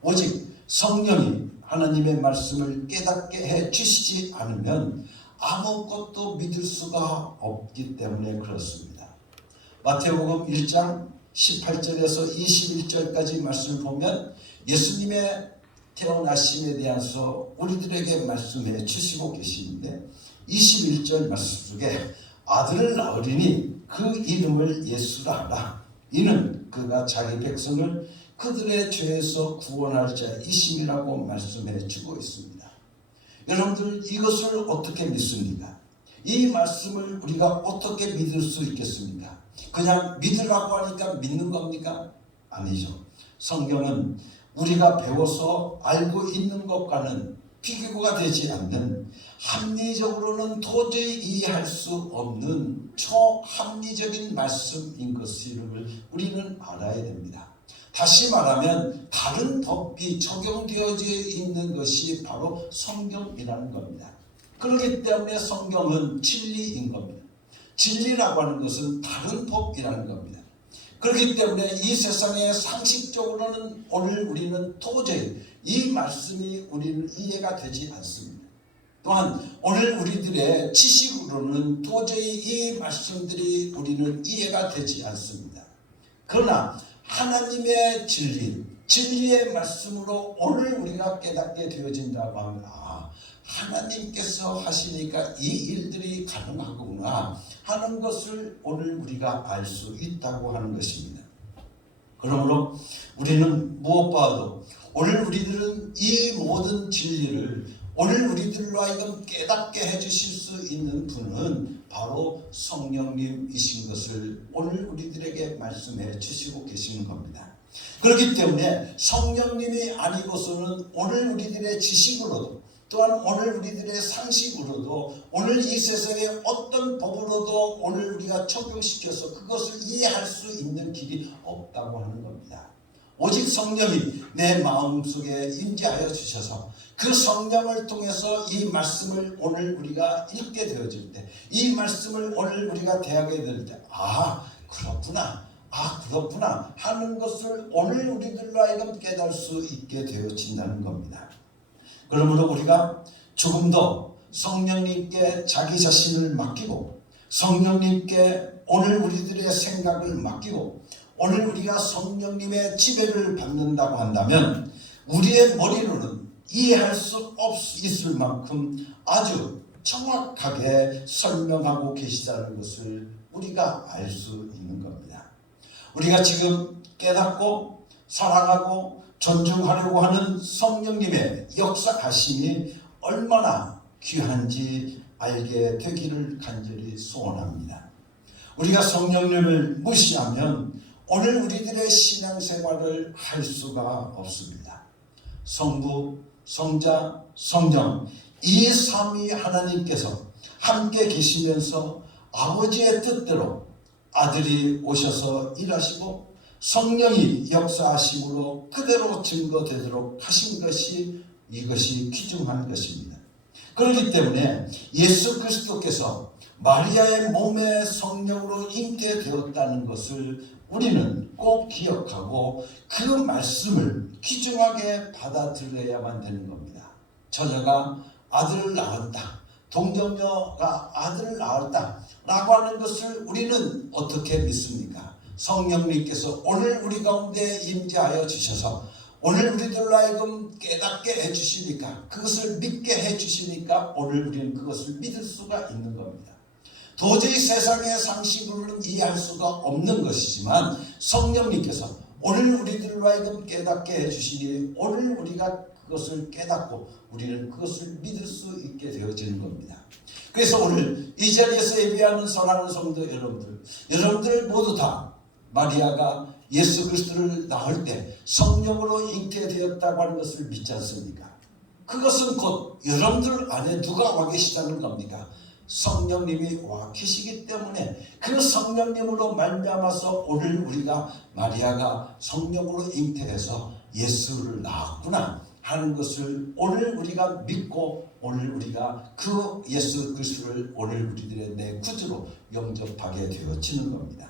오직 성령이 하나님의 말씀을 깨닫게 해 주시지 않으면 아무것도 믿을 수가 없기 때문에 그렇습니다. 마태복음 1장 18절에서 21절까지 말씀을 보면 예수님의 태어나심에 대해서 우리들에게 말씀해 주시고 계시는데, 21절 말씀 속에 아들을 낳으리니 그 이름을 예수라 하라. 이는 그가 자기 백성을 그들의 죄에서 구원할 자이심이라고 말씀해 주고 있습니다. 여러분들 이것을 어떻게 믿습니까? 이 말씀을 우리가 어떻게 믿을 수 있겠습니까? 그냥 믿으라고 하니까 믿는 겁니까? 아니죠. 성경은 우리가 배워서 알고 있는 것과는 비교가 되지 않는, 합리적으로는 도저히 이해할 수 없는 초합리적인 말씀인 것을 우리는 알아야 됩니다. 다시 말하면 다른 법이 적용되어져 있는 것이 바로 성경이라는 겁니다. 그렇기 때문에 성경은 진리인 겁니다. 진리라고 하는 것은 다른 법이라는 겁니다. 그렇기 때문에 이 세상에 상식적으로는 오늘 우리는 도저히 이 말씀이 우리는 이해가 되지 않습니다. 또한 오늘 우리들의 지식으로는 도저히 이 말씀들이 우리는 이해가 되지 않습니다. 그러나 하나님의 진리의 말씀으로 오늘 우리가 깨닫게 되어진다고 하면, 하나님께서 하시니까 이 일들이 가능하구나 하는 것을 오늘 우리가 알 수 있다고 하는 것입니다. 그러므로 우리는 무엇보다도 오늘 우리들은 이 모든 진리를 오늘 우리들로 하여금 깨닫게 해주실 수 있는 분은 바로 성령님이신 것을 오늘 우리들에게 말씀해 주시고 계시는 겁니다. 그렇기 때문에 성령님이 아니고서는 오늘 우리들의 지식으로도 또한 오늘 우리들의 상식으로도 오늘 이 세상의 어떤 법으로도 오늘 우리가 적용시켜서 그것을 이해할 수 있는 길이 없다고 하는 겁니다. 오직 성령이 내 마음속에 임재하여 주셔서 그 성령을 통해서 이 말씀을 오늘 우리가 읽게 되어질 때, 이 말씀을 오늘 우리가 대하게 될 때, 그렇구나 하는 것을 오늘 우리들로 하여금 깨달을 수 있게 되어진다는 겁니다. 그러므로 우리가 조금 더 성령님께 자기 자신을 맡기고 성령님께 오늘 우리들의 생각을 맡기고 오늘 우리가 성령님의 지배를 받는다고 한다면 우리의 머리로는 이해할 수 있을 만큼 아주 정확하게 설명하고 계시다는 것을 우리가 알 수 있는 겁니다. 우리가 지금 깨닫고 사랑하고 존중하려고 하는 성령님의 역사하심이 얼마나 귀한지 알게 되기를 간절히 소원합니다. 우리가 성령님을 무시하면 오늘 우리들의 신앙생활을 할 수가 없습니다. 성부, 성자, 성령 이 삼위 하나님께서 함께 계시면서 아버지의 뜻대로 아들이 오셔서 일하시고 성령이 역사하심으로 그대로 증거되도록 하신 것이 이것이 귀중한 것입니다. 그렇기 때문에 예수 그리스도께서 마리아의 몸에 성령으로 잉태되었다는 것을 우리는 꼭 기억하고 그 말씀을 귀중하게 받아들여야만 되는 겁니다. 처녀가 아들을 낳았다, 동정녀가 아들을 낳았다 라고 하는 것을 우리는 어떻게 믿습니까? 성령님께서 오늘 우리 가운데 임재하여 주셔서 오늘 우리들로 하여금 깨닫게 해주시니까 그것을 믿게 해주시니까 오늘 우리는 그것을 믿을 수가 있는 겁니다. 도저히 세상의 상식으로는 이해할 수가 없는 것이지만 성령님께서 오늘 우리들로 하여금 깨닫게 해주시니 오늘 우리가 그것을 깨닫고 우리는 그것을 믿을 수 있게 되어지는 겁니다. 그래서 오늘 이 자리에서 예배하는 사랑하는 성도 여러분들 모두 다 마리아가 예수 그리스도를 낳을 때 성령으로 잉태되었다고 하는 것을 믿지 않습니까? 그것은 곧 여러분들 안에 누가 와 계시다는 겁니까? 성령님이 와 계시기 때문에 그 성령님으로 말미암아서 오늘 우리가 마리아가 성령으로 잉태해서 예수를 낳았구나 하는 것을 오늘 우리가 믿고 오늘 우리가 그 예수 그리스도를 오늘 우리들의 내 구주로 영접하게 되어지는 겁니다.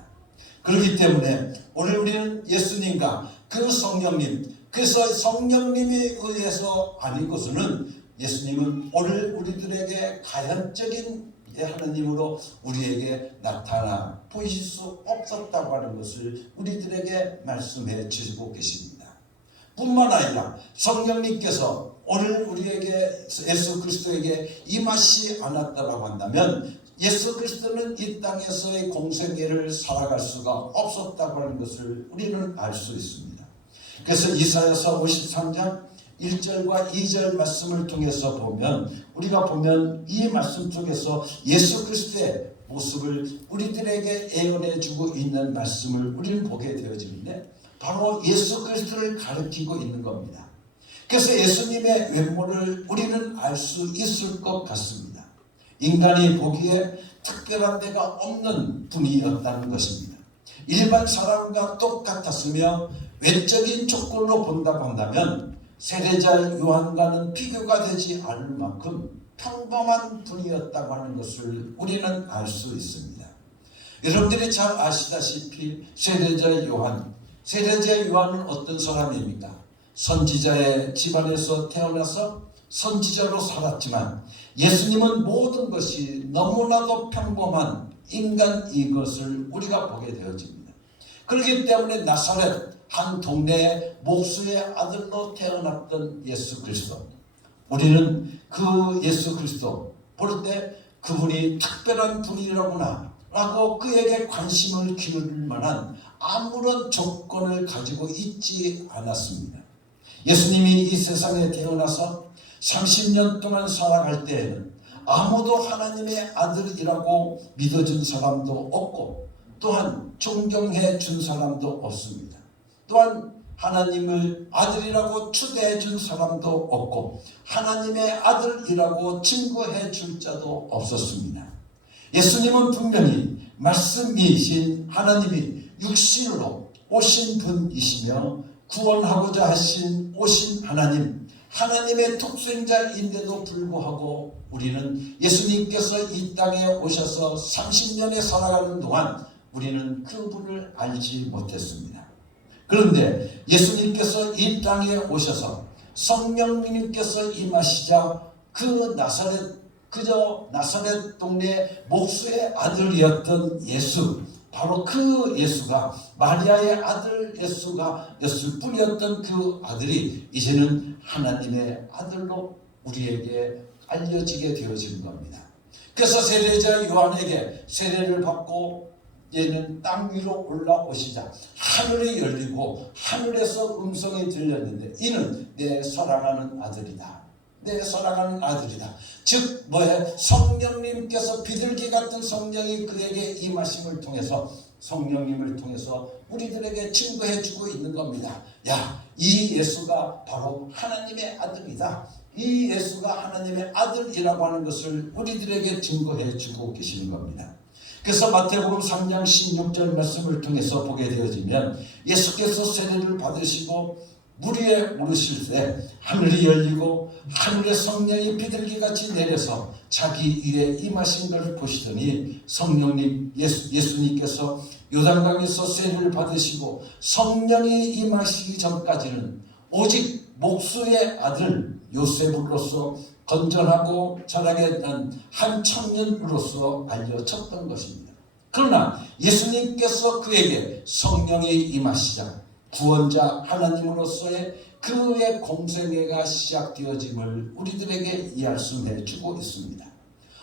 그렇기 때문에 오늘 우리는 예수님과 그 성령님, 그래서 성령님에 의해서 아니고서는 예수님은 오늘 우리들에게 가연적인 하나님으로 우리에게 나타나 보이실 수 없었다고 하는 것을 우리들에게 말씀해 주시고 계십니다. 뿐만 아니라 성령님께서 오늘 우리에게 예수 그리스도에게 임하시 않았다고 한다면 예수 그리스도는 이 땅에서의 공생애를 살아갈 수가 없었다고 하는 것을 우리는 알 수 있습니다. 그래서 이사야서 53장 1절과 2절 말씀을 통해서 우리가 보면 이 말씀 속에서 예수 그리스도의 모습을 우리들에게 예언해 주고 있는 말씀을 우리는 보게 되어지는데 바로 예수 그리스도를 가리키고 있는 겁니다. 그래서 예수님의 외모를 우리는 알 수 있을 것 같습니다. 인간이 보기에 특별한 데가 없는 분이었다는 것입니다. 일반 사람과 똑같았으며 외적인 조건으로 본다고 한다면 세례자 요한과는 비교가 되지 않을 만큼 평범한 분이었다고 하는 것을 우리는 알 수 있습니다. 여러분들이 잘 아시다시피 세례자 요한은 어떤 사람입니까? 선지자의 집안에서 태어나서 선지자로 살았지만 예수님은 모든 것이 너무나도 평범한 인간인 것을 우리가 보게 되어집니다. 그렇기 때문에 나사렛 한 동네의 목수의 아들로 태어났던 예수 그리스도, 우리는 그 예수 그리스도 볼 때 그분이 특별한 분이라구나 라고 그에게 관심을 기울일 만한 아무런 조건을 가지고 있지 않았습니다. 예수님이 이 세상에 태어나서 30년 동안 살아갈 때에는 아무도 하나님의 아들이라고 믿어준 사람도 없고 또한 존경해 준 사람도 없습니다. 또한 하나님을 아들이라고 추대해 준 사람도 없고 하나님의 아들이라고 증거해 줄 자도 없었습니다. 예수님은 분명히 말씀이신 하나님이 육신으로 오신 분이시며 구원하고자 하신 오신 하나님, 하나님의 독생자인데도 불구하고 우리는 예수님께서 이 땅에 오셔서 30년에 살아가는 동안 우리는 그분을 알지 못했습니다. 그런데 예수님께서 이 땅에 오셔서 성령님께서 임하시자 그저 나사렛 동네 목수의 아들이었던 예수, 바로 그 예수가 마리아의 아들 예수였을 뿐이었던 그 아들이 이제는 하나님의 아들로 우리에게 알려지게 되어진 겁니다. 그래서 세례자 요한에게 세례를 받고 얘는 땅 위로 올라오시자 하늘이 열리고 하늘에서 음성이 들렸는데 이는 내 사랑하는 아들이다. 내 사랑하는 아들이다. 즉 성령님께서 비둘기 같은 성령이 그에게 임하심을 통해서 성령님을 통해서 우리들에게 증거해 주고 있는 겁니다. 야, 이 예수가 바로 하나님의 아들이다. 이 예수가 하나님의 아들이라고 하는 것을 우리들에게 증거해 주고 계시는 겁니다. 그래서 마태복음 3장 16절 말씀을 통해서 보게 되어지면 예수께서 세례를 받으시고 물 위에 오르실 때 하늘이 열리고 하늘의 성령이 비둘기같이 내려서 자기 위에 임하신 것을 보시더니 성령님 예수님께서 요단강에서 세례를 받으시고 성령이 임하시기 전까지는 오직 목수의 아들 요셉으로서 건전하고 자라게 된 한 청년으로서 알려졌던 것입니다. 그러나 예수님께서 그에게 성령이 임하시자 구원자 하나님으로서의 그의 공생애가 시작되어짐을 우리들에게 이해할수해 주고 있습니다.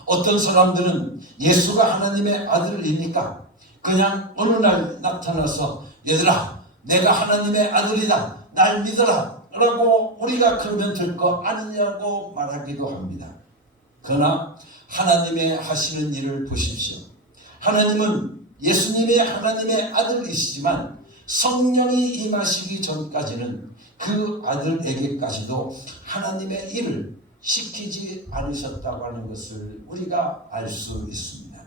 어떤 사람들은 예수가 하나님의 아들이니까 그냥 어느 날 나타나서 얘들아 내가 하나님의 아들이다 날 믿어라 라고 우리가 그러면 될 거 아니냐고 말하기도 합니다. 그러나 하나님의 하시는 일을 보십시오. 하나님은 예수님의 하나님의 아들이시지만 성령이 임하시기 전까지는 그 아들에게까지도 하나님의 일을 시키지 않으셨다고 하는 것을 우리가 알 수 있습니다.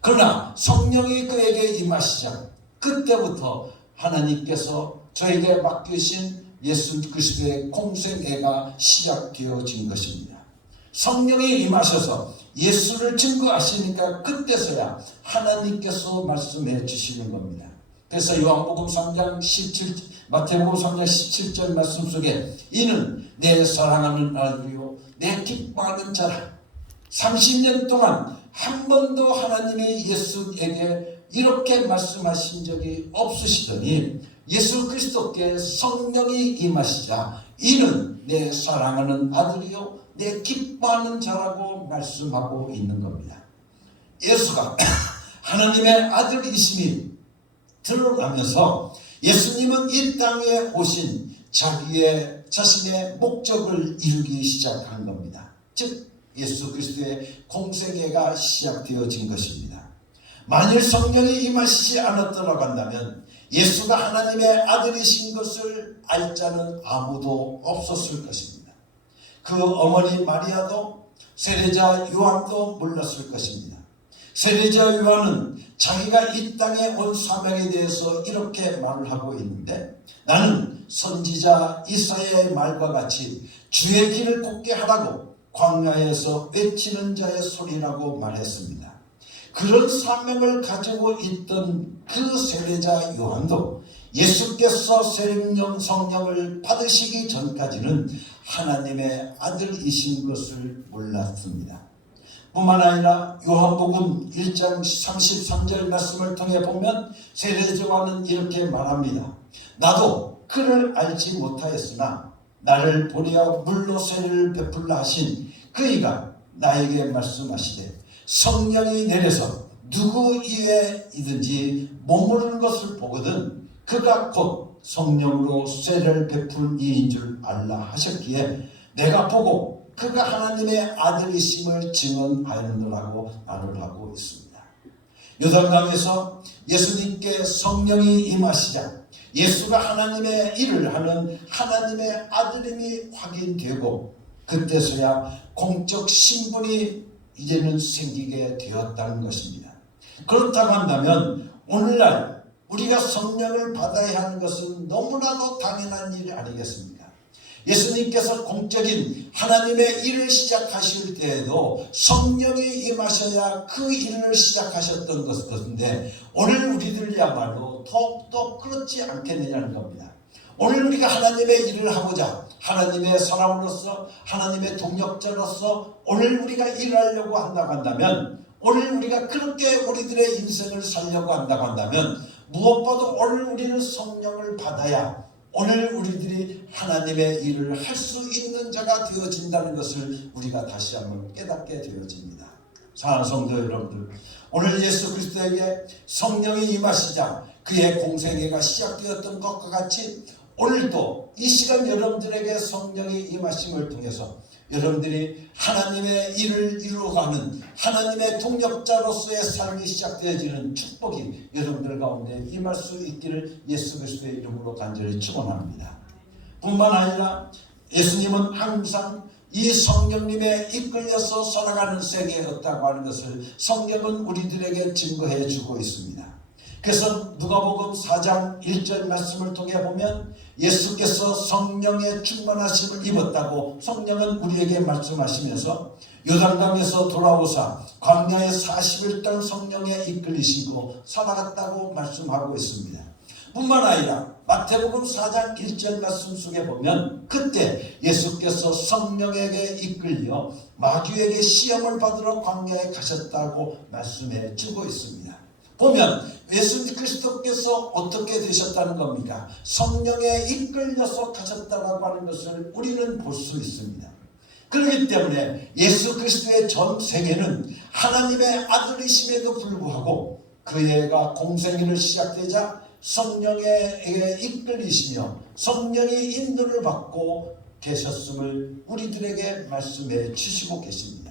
그러나 성령이 그에게 임하시자 그때부터 하나님께서 저에게 맡기신 예수 그리스도의 공생애가 시작되어진 것입니다. 성령이 임하셔서 예수를 증거하시니까 그때서야 하나님께서 말씀해 주시는 겁니다. 그래서 요한복음 3장 17, 마태복음 3장 17절 말씀 속에 이는 내 사랑하는 아들이요 내 기뻐하는 자라. 30년 동안 한 번도 하나님이 예수에게 이렇게 말씀하신 적이 없으시더니 예수 그리스도께 성령이 임하시자 이는 내 사랑하는 아들이요 내 기뻐하는 자라고 말씀하고 있는 겁니다. 예수가 하나님의 아들이심이 드러나면서 예수님은 이 땅에 오신 자신의 목적을 이루기 시작한 겁니다. 즉 예수 그리스도의 공생애가 시작되어진 것입니다. 만일 성령이 임하시지 않았더라고 한다면 예수가 하나님의 아들이신 것을 알 자는 아무도 없었을 것입니다. 그 어머니 마리아도 세례자 요한도 몰랐을 것입니다. 세례자 요한은 자기가 이 땅에 온 사명에 대해서 이렇게 말을 하고 있는데 나는 선지자 이사야의 말과 같이 주의 길을 곱게 하라고 광야에서 외치는 자의 소리라고 말했습니다. 그런 사명을 가지고 있던 그 세례자 요한도 예수께서 세례명 성령을 받으시기 전까지는 하나님의 아들이신 것을 몰랐습니다. 뿐만 아니라 요한복음 1장 33절 말씀을 통해 보면 세례자 요한은 이렇게 말합니다. 나도 그를 알지 못하였으나 나를 보내어 물로 세례를 베풀라 하신 그이가 나에게 말씀하시되 성령이 내려서 누구 위에이든지 머무르는 것을 보거든 그가 곧 성령으로 세례를 베푼 이인 줄 알라 하셨기에 내가 보고 그가 하나님의 아들이심을 증언하느라고 말을 하고 있습니다. 요단강에서 예수님께 성령이 임하시자 예수가 하나님의 일을 하는 하나님의 아들임이 확인되고 그때서야 공적 신분이 이제는 생기게 되었다는 것입니다. 그렇다고 한다면 오늘날 우리가 성령을 받아야 하는 것은 너무나도 당연한 일이 아니겠습니까? 예수님께서 공적인 하나님의 일을 시작하실 때에도 성령이 임하셔야 그 일을 시작하셨던 것인데 오늘 우리들이야말로 더욱더 그렇지 않겠느냐는 겁니다. 오늘 우리가 하나님의 일을 하고자 하나님의 사람으로서 하나님의 동역자로서 오늘 우리가 일하려고 한다고 한다면 오늘 우리가 그렇게 우리들의 인생을 살려고 한다고 한다면 무엇보다 오늘 우리는 성령을 받아야 오늘 우리들이 하나님의 일을 할 수 있는 자가 되어진다는 것을 우리가 다시 한번 깨닫게 되어집니다. 사랑하는 성도 여러분들, 오늘 예수 그리스도에게 성령이 임하시자 그의 공생애가 시작되었던 것과 같이 오늘도 이 시간 여러분들에게 성령이 임하심을 통해서 여러분들이 하나님의 일을 이루어가는 하나님의 동력자로서의 삶이 시작되어지는 축복이 여러분들 가운데 임할 수 있기를 예수 그리스도의 이름으로 간절히 축원합니다. 뿐만 아니라 예수님은 항상 이 성령님에 이끌려서 살아가는 세계였다고 하는 것을 성경은 우리들에게 증거해 주고 있습니다. 그래서 누가복음 4장 1절 말씀을 통해 보면 예수께서 성령의 충만하심을 입었다고 성령은 우리에게 말씀하시면서 요단강에서 돌아오사 광야에 40일 동안 성령에 이끌리시고 살아갔다고 말씀하고 있습니다. 뿐만 아니라 마태복음 4장 1절 말씀 속에 보면 그때 예수께서 성령에게 이끌려 마귀에게 시험을 받으러 광야에 가셨다고 말씀해 주고 있습니다. 보면 예수 그리스도께서 어떻게 되셨다는 겁니까? 성령에 이끌려서 가셨다라고 하는 것을 우리는 볼 수 있습니다. 그렇기 때문에 예수 그리스도의 전 세계는 하나님의 아들이심에도 불구하고 그애가 공생애를 시작되자 성령에 이끌리시며 성령이 인도를 받고 계셨음을 우리들에게 말씀해 주시고 계십니다.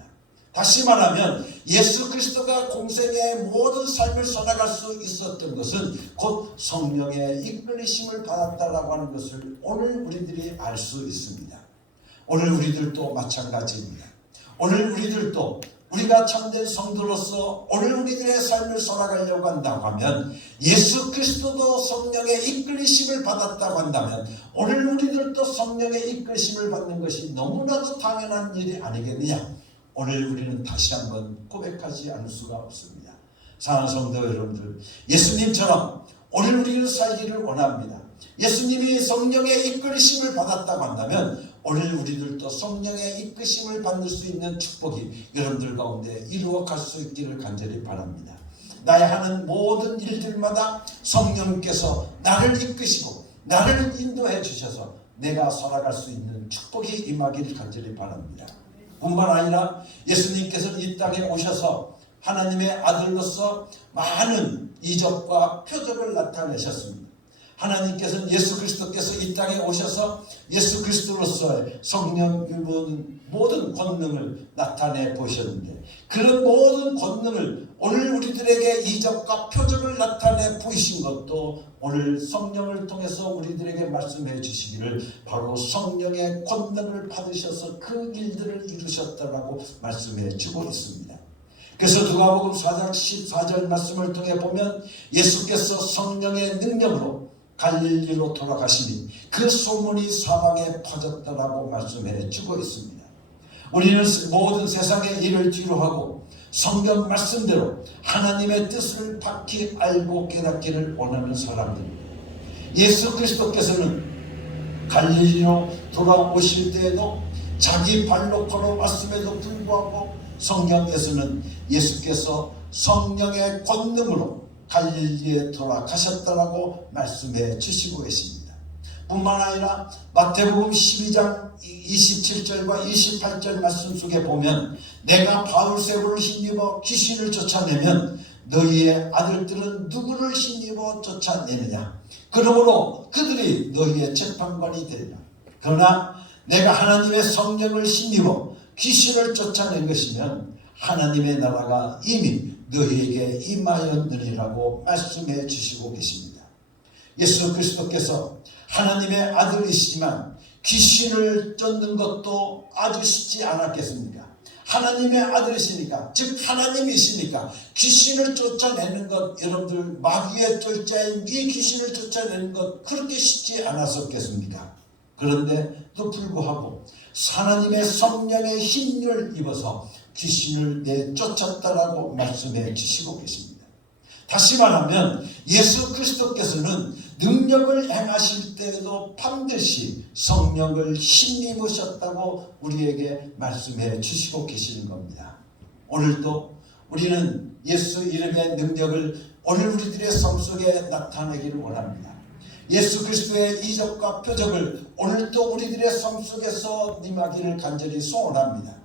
다시 말하면 예수 그리스도가 공생의 모든 삶을 살아갈 수 있었던 것은 곧 성령의 이끌리심을 받았다라고 하는 것을 오늘 우리들이 알 수 있습니다. 오늘 우리들도 마찬가지입니다. 오늘 우리들도 우리가 참된 성도로서 오늘 우리들의 삶을 살아가려고 한다고 하면 예수 그리스도도 성령의 이끌리심을 받았다고 한다면 오늘 우리들도 성령의 이끌리심을 받는 것이 너무나도 당연한 일이 아니겠느냐. 오늘 우리는 다시 한번 고백하지 않을 수가 없습니다. 사랑하는 성도 여러분들, 예수님처럼 오늘 우리는 살기를 원합니다. 예수님이 성령의 이끌리심을 받았다고 한다면 오늘 우리들도 성령의 이끌심을 받을 수 있는 축복이 여러분들 가운데 이루어갈 수 있기를 간절히 바랍니다. 나의 하는 모든 일들마다 성령께서 나를 이끄시고 나를 인도해 주셔서 내가 살아갈 수 있는 축복이 임하기를 간절히 바랍니다. 뿐만 아니라 예수님께서는 이 땅에 오셔서 하나님의 아들로서 많은 이적과 표적을 나타내셨습니다. 하나님께서는 예수 그리스도께서 이 땅에 오셔서 예수 그리스도로서의 성령 모든 권능을 나타내 보셨는데 그런 모든 권능을 오늘 우리들에게 이적과 표적을 나타내 보이신 것도 오늘 성령을 통해서 우리들에게 말씀해 주시기를 바로 성령의 권능을 받으셔서 그 일들을 이루셨다라고 말씀해 주고 있습니다. 그래서 누가복음 4장 14절 말씀을 통해 보면 예수께서 성령의 능력으로 갈릴리로 돌아가시니 그 소문이 사방에 퍼졌다라고 말씀해 주고 있습니다. 우리는 모든 세상의 일을 뒤로하고 성경 말씀대로 하나님의 뜻을 밝히 알고 깨닫기를 원하는 사람들입니다. 예수 그리스도께서는 갈릴리로 돌아오실 때에도 자기 발로 걸어왔음에도 불구하고 성경에서는 예수께서 성령의 권능으로 갈릴리에 돌아가셨다라고 말씀해 주시고 계십니다. 뿐만 아니라 마태복음 12장 27절과 28절 말씀 속에 보면 내가 바울새우를 힘입어 귀신을 쫓아내면 너희의 아들들은 누구를 힘입어 쫓아내느냐. 그러므로 그들이 너희의 재판관이 되리라. 그러나 내가 하나님의 성령을 힘입어 귀신을 쫓아낸 것이면 하나님의 나라가 이미 너희에게 임하였느니라고 말씀해 주시고 계십니다. 예수 그리스도께서 하나님의 아들이시지만 귀신을 쫓는 것도 아주 쉽지 않았겠습니까? 하나님의 아들이시니까, 즉 하나님이시니까 귀신을 쫓아내는 것, 여러분들 마귀의 쫄자인 이 귀신을 쫓아내는 것 그렇게 쉽지 않았었겠습니까? 그런데도 불구하고 하나님의 성령의 힘을 입어서 귀신을 내쫓았다라고 말씀해 주시고 계십니다. 다시 말하면 예수 그리스도께서는 능력을 행하실 때에도 반드시 성령을 힘입으셨다고 우리에게 말씀해 주시고 계시는 겁니다. 오늘도 우리는 예수 이름의 능력을 오늘 우리들의 삶 속에 나타내기를 원합니다. 예수 그리스도의 이적과 표적을 오늘도 우리들의 삶 속에서 임하기를 간절히 소원합니다.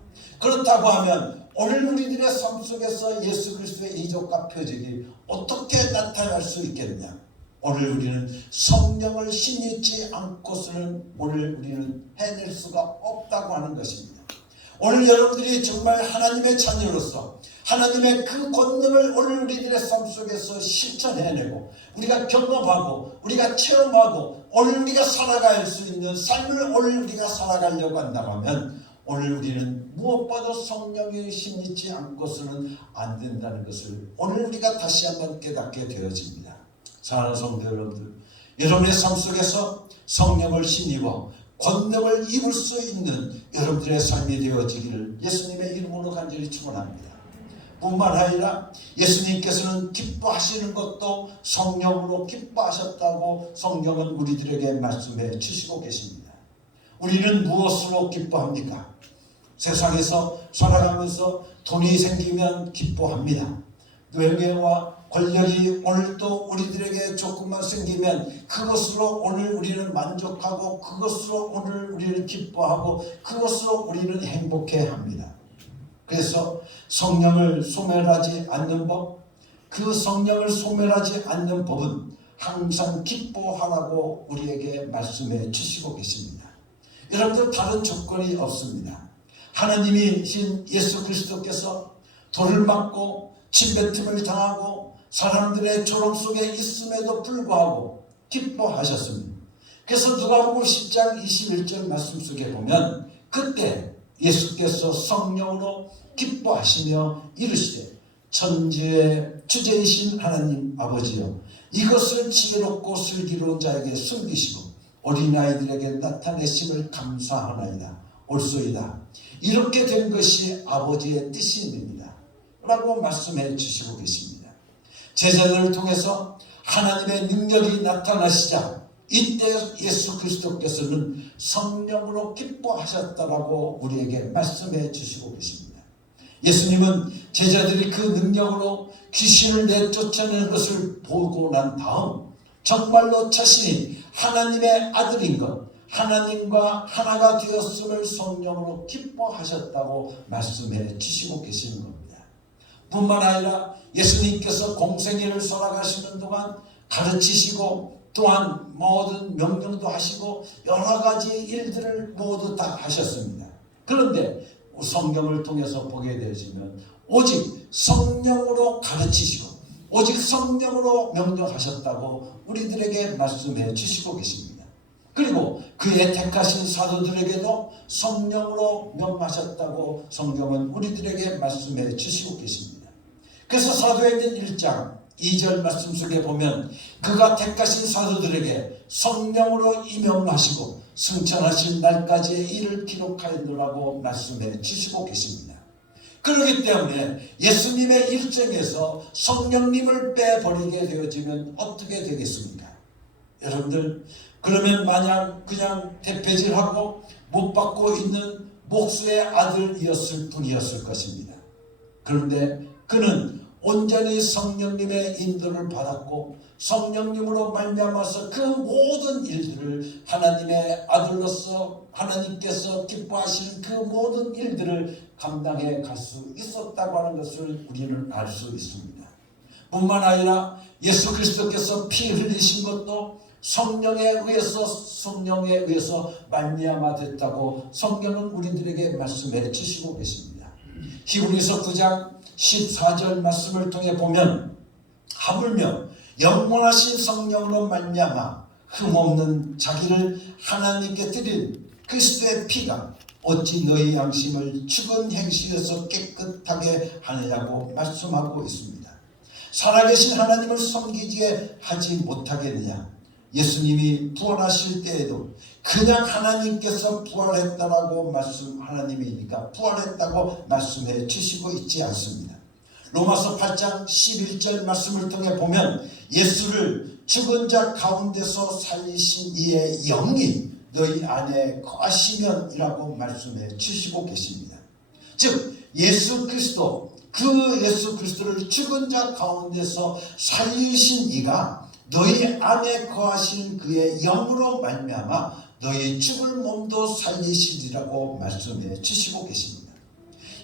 그렇다고 하면 오늘 우리들의 삶 속에서 예수 그리스도의 이적과 표적이 어떻게 나타날 수 있겠냐? 오늘 우리는 성령을 힘입지 않고서는 오늘 우리는 해낼 수가 없다고 하는 것입니다. 오늘 여러분들이 정말 하나님의 자녀로서 하나님의 그 권능을 오늘 우리들의 삶 속에서 실천해내고 우리가 경험하고 우리가 체험하고 오늘 우리가 살아갈 수 있는 삶을 오늘 우리가 살아가려고 한다면 오늘 우리는 무엇보다 성령의 힘입지 않고서는 안 된다는 것을 오늘 우리가 다시 한번 깨닫게 되어집니다. 사랑하는 성도 여러분들, 여러분의 삶 속에서 성령을 힘입어 권능을 입을 수 있는 여러분들의 삶이 되어지기를 예수님의 이름으로 간절히 축원합니다. 뿐만 아니라 예수님께서는 기뻐하시는 것도 성령으로 기뻐하셨다고 성경은 우리들에게 말씀해 주시고 계십니다. 우리는 무엇으로 기뻐합니까? 세상에서 살아가면서 돈이 생기면 기뻐합니다. 명예와 권력이 오늘도 우리들에게 조금만 생기면 그것으로 오늘 우리는 만족하고 그것으로 오늘 우리는 기뻐하고 그것으로 우리는 행복해합니다. 그래서 성령을 소멸하지 않는 법, 그 성령을 소멸하지 않는 법은 항상 기뻐하라고 우리에게 말씀해 주시고 계십니다. 여러분들 다른 조건이 없습니다. 하나님이신 예수 그리스도께서 돌을 맞고 침뱉음을 당하고 사람들의 조롱 속에 있음에도 불구하고 기뻐하셨습니다. 그래서 누가복음 10장 21절 말씀 속에 보면 그때 예수께서 성령으로 기뻐하시며 이르시되 천지의 주제이신 하나님 아버지여 이것을 지혜롭고 슬기로운 자에게 숨기시고 어린아이들에게 나타내심을 감사하나이다. 옳소이다. 이렇게 된 것이 아버지의 뜻입니다. 라고 말씀해 주시고 계십니다. 제자들을 통해서 하나님의 능력이 나타나시자 이때 예수 그리스도께서는 성령으로 기뻐하셨다라고 우리에게 말씀해 주시고 계십니다. 예수님은 제자들이 그 능력으로 귀신을 내쫓아내는 것을 보고 난 다음 정말로 자신이 하나님의 아들인 것, 하나님과 하나가 되었음을 성령으로 기뻐하셨다고 말씀해 주시고 계시는 겁니다. 뿐만 아니라 예수님께서 공생애를 살아가시는 동안 가르치시고 또한 모든 명령도 하시고 여러 가지 일들을 모두 다 하셨습니다. 그런데 성경을 통해서 보게 되어지면 오직 성령으로 가르치시고 오직 성령으로 명령하셨다고 우리들에게 말씀해 주시고 계십니다. 그리고 그의 택하신 사도들에게도 성령으로 명하셨다고 성경은 우리들에게 말씀해 주시고 계십니다. 그래서 사도행전 1장 2절 말씀 속에 보면 그가 택하신 사도들에게 성령으로 임명하시고 승천하신 날까지의 일을 기록하였노라고 말씀해 주시고 계십니다. 그렇기 때문에 예수님의 일정에서 성령님을 빼버리게 되어지면 어떻게 되겠습니까? 여러분들 그러면 마냥 그냥 대패질하고 못 받고 있는 목수의 아들이었을 뿐이었을 것입니다. 그런데 그는 온전히 성령님의 인도를 받았고 성령님으로 말미암아서 그 모든 일들을 하나님의 아들로서 하나님께서 기뻐하시는 그 모든 일들을 감당해 갈 수 있었다고 하는 것을 우리는 알 수 있습니다. 뿐만 아니라 예수 그리스도께서 피 흘리신 것도 성령에 의해서 말미암아 됐다고 성경은 우리들에게 말씀해 주시고 계십니다. 히브리서 9장 14절 말씀을 통해 보면 하물며 영원하신 성령으로 말미암아 흠없는 자기를 하나님께 드린 그리스도의 피가 어찌 너희 양심을 죽은 행실에서 깨끗하게 하느냐고 말씀하고 있습니다. 살아계신 하나님을 섬기지 하지 못하겠느냐? 예수님이 부활하실 때에도 그냥 하나님께서 부활했다라고 하나님이니까 부활했다고 말씀해 주시고 있지 않습니다. 로마서 8장 11절 말씀을 통해 보면 예수를 죽은 자 가운데서 살리신 이의 영이 너희 안에 거하시면이라고 말씀해 주시고 계십니다. 즉 예수 그리스도를 죽은 자 가운데서 살리신 이가 너희 안에 거하신 그의 영으로 말미암아 너희 죽을 몸도 살리시리라고 말씀해 주시고 계십니다.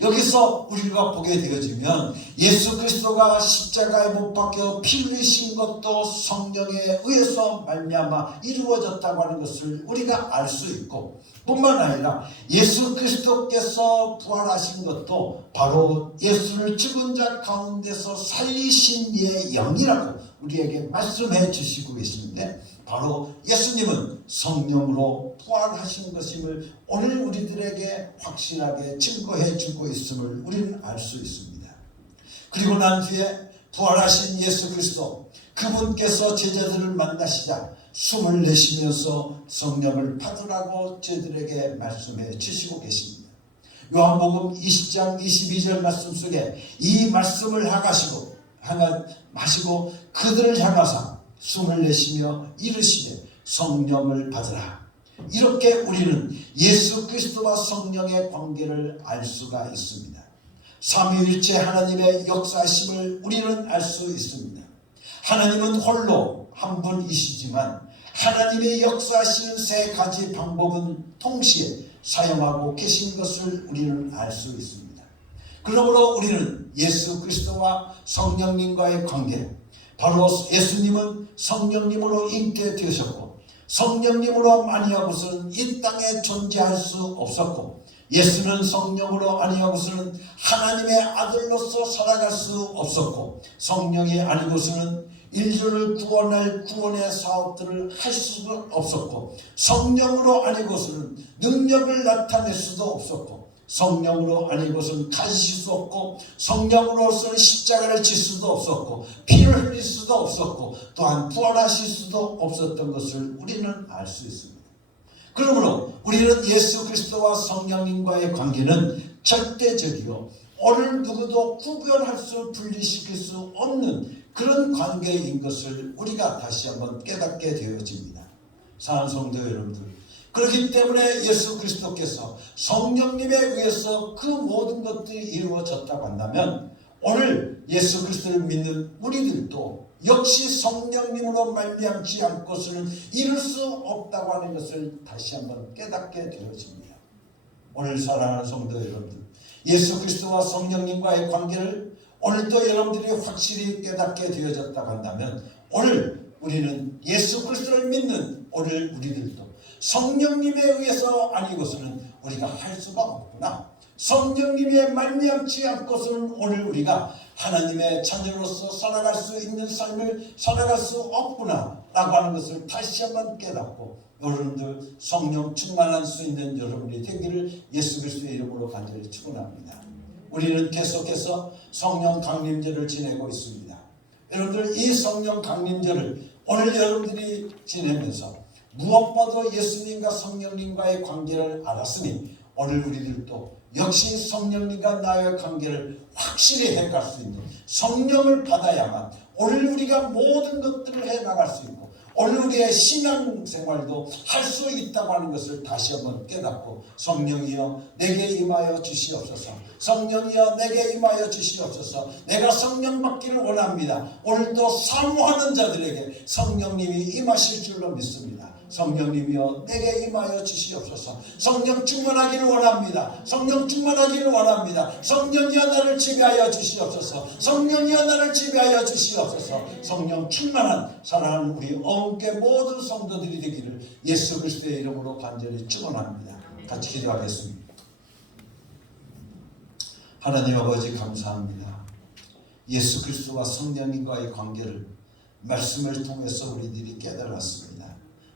여기서 우리가 보게 되어지면 예수 그리스도가 십자가에 못 박혀 피 흘리신 것도 성령에 의해서 말미암아 이루어졌다고 하는 것을 우리가 알 수 있고, 뿐만 아니라 예수 그리스도께서 부활하신 것도 바로 예수를 죽은 자 가운데서 살리신 이의 영이라고 우리에게 말씀해 주시고 계시는데, 바로 예수님은 성령으로 부활하신 것임을 오늘 우리들에게 확실하게 증거해 주고 있음을 우리는 알 수 있습니다. 그리고 난 뒤에 부활하신 예수 그리스도, 그분께서 제자들을 만나시자 숨을 내쉬면서 성령을 받으라고 저들에게 말씀해 주시고 계십니다. 요한복음 20장 22절 말씀 속에 이 말씀을 마시고 그들을 향하사 숨을 내쉬며 이르시되 성령을 받으라. 이렇게 우리는 예수 그리스도와 성령의 관계를 알 수가 있습니다. 삼위일체 하나님의 역사심을 우리는 알 수 있습니다. 하나님은 홀로 한 분이시지만 하나님의 역사하시는 세 가지 방법은 동시에 사용하고 계신 것을 우리는 알 수 있습니다. 그러므로 우리는 예수 그리스도와 성령님과의 관계, 바로 예수님은 성령님으로 잉태되셨고 성령님으로 아니하고서는 이 땅에 존재할 수 없었고, 예수는 성령으로 아니하고서는 하나님의 아들로서 살아갈 수 없었고, 성령이 아니고서는 인류를 구원할 구원의 사업들을 할 수도 없었고, 성령으로 아니고서는 능력을 나타낼 수도 없었고, 성령으로 아니고서는 가지실 수 없고, 성령으로서는 십자가를 질 수도 없었고, 피를 흘릴 수도 없었고, 또한 부활하실 수도 없었던 것을 우리는 알 수 있습니다. 그러므로 우리는 예수 그리스도와 성령님과의 관계는 절대적이요 어느 누구도 분리시킬 수 없는 그런 관계인 것을 우리가 다시 한번 깨닫게 되어집니다. 사랑하는 성도 여러분들, 그렇기 때문에 예수 그리스도께서 성령님에 의해서 그 모든 것들이 이루어졌다고 한다면, 오늘 예수 그리스도를 믿는 우리들도 역시 성령님으로 말미암지 않고서는 이룰 수 없다고 하는 것을 다시 한번 깨닫게 되어집니다. 오늘 사랑하는 성도 여러분들, 예수 그리스도와 성령님과의 관계를 오늘도 여러분들이 확실히 깨닫게 되어졌다고 한다면, 오늘 우리는 예수 그리스도를 믿는 오늘 우리들도 성령님에 의해서 아니고서는 우리가 할 수가 없구나, 성령님의 말미암지 않고서는 오늘 우리가 하나님의 자녀로서 살아갈 수 있는 삶을 살아갈 수 없구나 라고 하는 것을 다시 한번 깨닫고, 여러분들 성령 충만할 수 있는 여러분이 되기를 예수 그리스도의 이름으로 간절히 축원합니다. 우리는 계속해서 성령 강림절을 지내고 있습니다. 여러분들 이 성령 강림절을 오늘 여러분들이 지내면서 무엇보다 예수님과 성령님과의 관계를 알았으니, 오늘 우리들도 역시 성령님과 나의 관계를 확실히 해갈 수 있는 성령을 받아야만 오늘 우리가 모든 것들을 해나갈 수 있고, 오늘 우리의 신앙생활도 할 수 있다고 하는 것을 다시 한번 깨닫고, 성령이여 내게 임하여 주시옵소서, 성령이여 내게 임하여 주시옵소서, 내가 성령 받기를 원합니다. 오늘도 사모하는 자들에게 성령님이 임하실 줄로 믿습니다. 성령님이여 내게 임하여 주시옵소서. 성령 충만하기를 원합니다. 성령 충만하기를 원합니다. 성령이여 나를 지배하여 주시옵소서. 성령이여 나를 지배하여 주시옵소서. 성령 충만한 사랑하는 우리 어음께 모든 성도들이 되기를 예수 그리스도의 이름으로 간절히 축원합니다. 같이 기도하겠습니다. 하나님 아버지 감사합니다. 예수 그리스도와 성령님과의 관계를 말씀을 통해서 우리들이 깨달았습니다.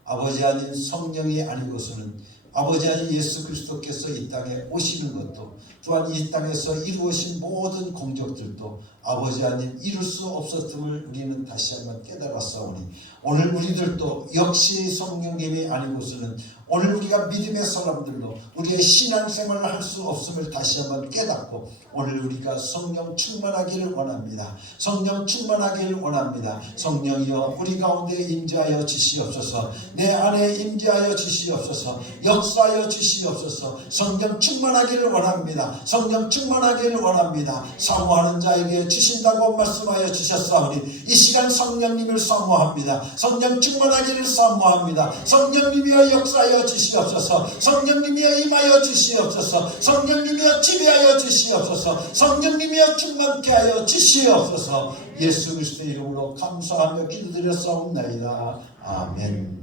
아버지 아닌 성령이 아니고서는 아버지 아닌 예수 그리스도께서 이 땅에 오시는 것도 또한 이 땅에서 이루어진 모든 공적들도 아버지 아닌 이룰 수 없었음을 우리는 다시 한번 깨달았사오니 오늘 우리들도 역시 성령님이 아니고서는 오늘 우리가 믿음의 사람들로 우리의 신앙생활을 할 수 없음을 다시 한번 깨닫고 오늘 우리가 성령 충만하기를 원합니다. 성령 충만하기를 원합니다. 성령이여 우리 가운데 임재하여 주시옵소서. 내 안에 임재하여 주시옵소서. 역사하여 주시옵소서. 성령 충만하기를 원합니다. 성령 충만하기를 원합니다. 사모하는 자에게 주신다고 말씀하여 주셨사오니 이 시간 성령님을 사모합니다. 성령 충만하기를 사모합니다. 성령님이여 역사하여 주시옵소서. 성령님이여 임하여 주시옵소서. 성령님이여 지배하여 주시옵소서. 성령님이여 충만케 하여 주시옵소서. 예수 그리스도의 이름으로 감사하며 기도드렸사옵나이다. 아멘.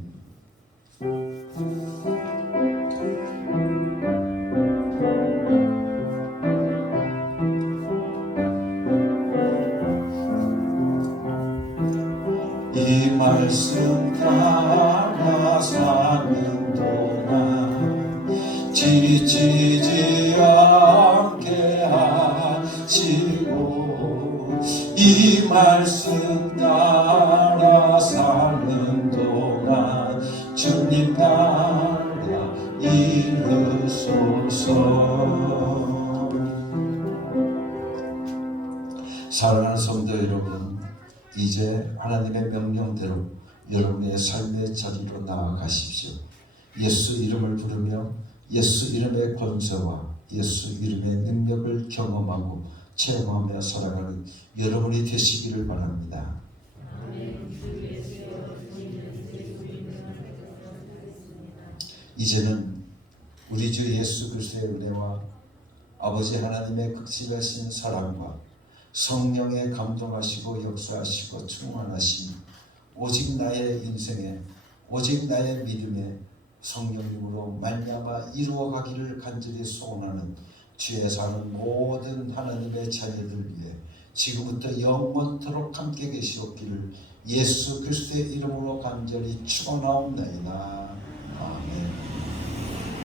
이 말씀 따라 사는 동안 지치지 않게 하시고 이 말씀 따라 사는 동안 주님 나라 이루소서. 사랑하는 성도 여러분, 이제 하나님의 명령대로 여러분의 삶의 자리로 나아가십시오. 예수 이름을 부르며 예수 이름의 권세와 예수 이름의 능력을 경험하고 체험하며 살아가는 여러분이 되시기를 바랍니다. 이제는 우리 주 예수 그리스도의 은혜와 아버지 하나님의 극진하신 사랑과 성령에 감동하시고 역사하시고 충만하신 오직 나의 인생에 오직 나의 믿음에 성령님으로 말미암아 이루어가기를 간절히 소원하는 주에 사는 모든 하나님의 자녀들 위해 지금부터 영원토록 함께 계시옵기를 예수 그리스도의 이름으로 간절히 축원하옵나이다. 아멘.